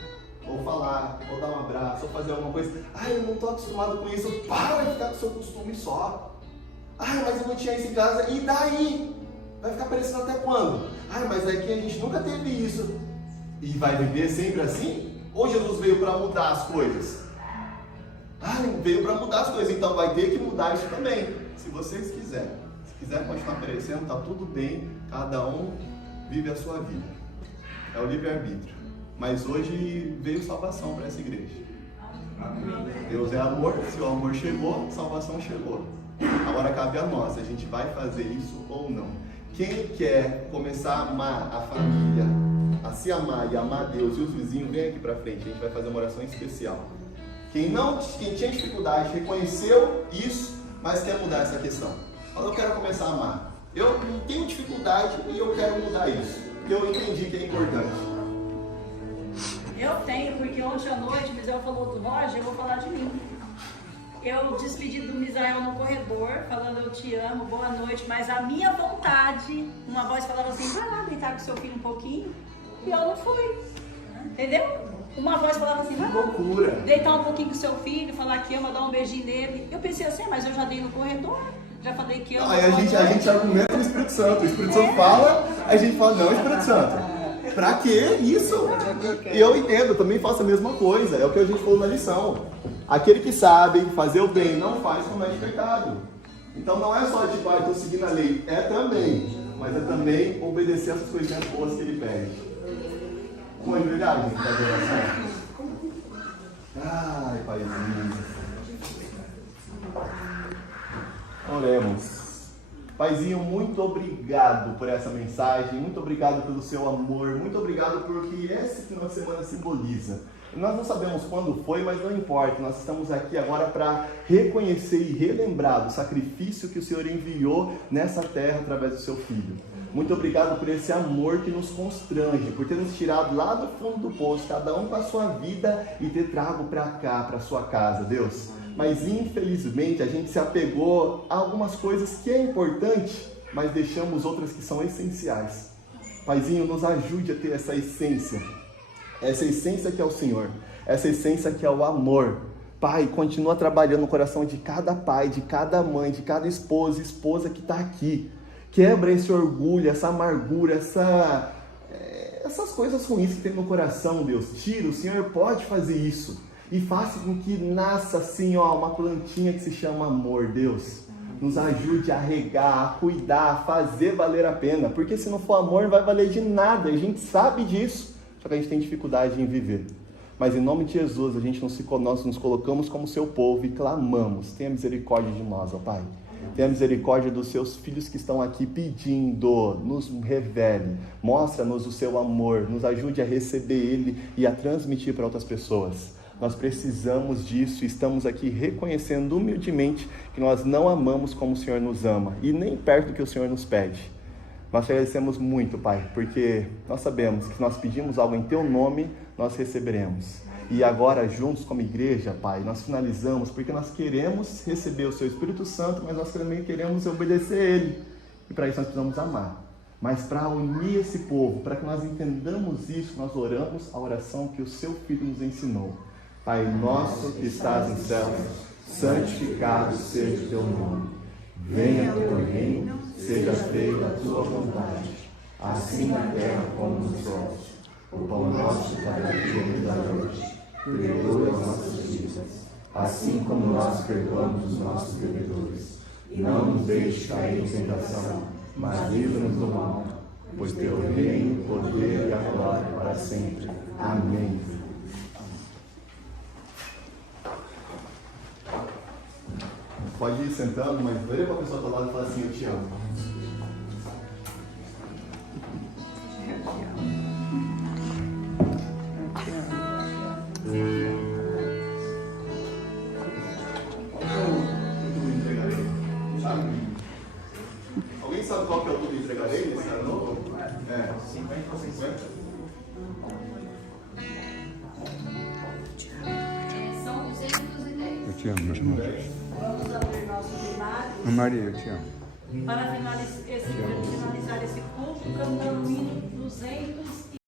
Ou falar, ou dar um abraço, ou fazer alguma coisa. Ai, eu não tô acostumado com isso. Para de ficar com o seu costume só. Ai, mas eu não tinha isso em casa. E daí? Vai ficar parecendo até quando? Ai, mas aqui a gente nunca teve isso. E vai viver sempre assim? Ou Jesus veio para mudar as coisas? Veio para mudar as coisas, então vai ter que mudar isso também. Se vocês quiserem. Se quiserem continuar perecendo, tá tudo bem. Cada um vive a sua vida. É o livre-arbítrio. Mas hoje veio salvação para essa igreja. Deus é amor. Se o amor chegou, salvação chegou. Agora cabe a nós. A gente vai fazer isso ou não. Quem quer começar a amar a família, a se amar e amar Deus e os vizinhos, vem aqui pra frente, a gente vai fazer uma oração especial. Quem tinha dificuldade, reconheceu isso, mas quer mudar essa questão. Fala, eu quero começar a amar. Eu tenho dificuldade e eu quero mudar isso, porque eu entendi que é importante. Eu tenho, porque ontem à noite o Misael falou do Roger, eu vou falar de mim. Eu despedi do Misael no corredor, falando eu te amo, boa noite, mas a minha vontade, uma voz falava assim, vai lá deitar com seu filho um pouquinho, e eu não fui, entendeu? Uma voz falava assim, vai lá, deitar um pouquinho com seu filho, falar que ama, dar um beijinho nele. Eu pensei assim, mas eu já dei no corredor, já falei que amo. Aí a gente argumenta no Espírito Santo, o Espírito Santo fala, a gente fala, não, Espírito Santo. Pra que isso? Eu entendo, eu também faço a mesma coisa, é o que a gente falou na lição. Aquele que sabe fazer o bem não faz, comete pecado. Então não é só tipo, estou seguindo a lei, é também, mas é também obedecer essas coisinhas boas que ele pede. Não é verdade, gente, da adoração? Ai, Paizinho. Oremos. Paizinho, muito obrigado por essa mensagem, muito obrigado pelo seu amor, muito obrigado por o que esse final de semana simboliza. Nós não sabemos quando foi, mas não importa, nós estamos aqui agora para reconhecer e relembrar do sacrifício que o Senhor enviou nessa terra através do seu Filho. Muito obrigado por esse amor que nos constrange, por ter nos tirado lá do fundo do poço, cada um com a sua vida e ter trago para cá, para a sua casa, Deus. Mas infelizmente a gente se apegou a algumas coisas que é importante, mas deixamos outras que são essenciais. Paizinho, nos ajude a ter essa essência que é o Senhor, essa essência que é o amor, Pai, continua trabalhando no coração de cada pai, de cada mãe, de cada esposa que está aqui. Quebra esse orgulho, essa amargura, essas coisas ruins que tem no coração, Deus. Tira, o Senhor pode fazer isso. E faça com que nasça assim, uma plantinha que se chama amor, Deus. Nos ajude a regar, a cuidar, a fazer valer a pena. Porque se não for amor, não vai valer de nada. A gente sabe disso. Só que a gente tem dificuldade em viver. Mas em nome de Jesus, nós nos colocamos como seu povo e clamamos. Tenha misericórdia de nós, ó Pai. Tenha misericórdia dos seus filhos que estão aqui pedindo. Nos revele. Mostra-nos o seu amor. Nos ajude a receber ele e a transmitir para outras pessoas. Nós precisamos disso e estamos aqui reconhecendo humildemente que nós não amamos como o Senhor nos ama e nem perto do que o Senhor nos pede. Nós te agradecemos muito, Pai, porque nós sabemos que se nós pedimos algo em Teu nome, nós receberemos. E agora, juntos como igreja, Pai, nós finalizamos porque nós queremos receber o Seu Espírito Santo, mas nós também queremos obedecer a Ele. E para isso nós precisamos amar. Mas para unir esse povo, para que nós entendamos isso, nós oramos a oração que o Seu Filho nos ensinou. Pai nosso que estás nos céus, santificado seja o Teu nome. Venha o Teu reino, seja feita a Tua vontade, assim na terra como nos céus. O pão nosso cada dia nos dá hoje. Perdoa as nossas dívidas, assim como nós perdoamos os nossos devedores. E não nos deixe cair em tentação, mas livra-nos do mal. Pois Teu reino, o poder e a glória para sempre. Amém. Pode ir sentando, mas vira para a pessoa do lado e fala assim, eu te amo. Alguém sabe qual que é o tudo entregarei nesse cara novo? 50 ou 50? São 210. Eu te amo, meu irmão. Vamos abrir nossos binários Maria, eu te amo. para finalizar esse culto cantando o hino 210.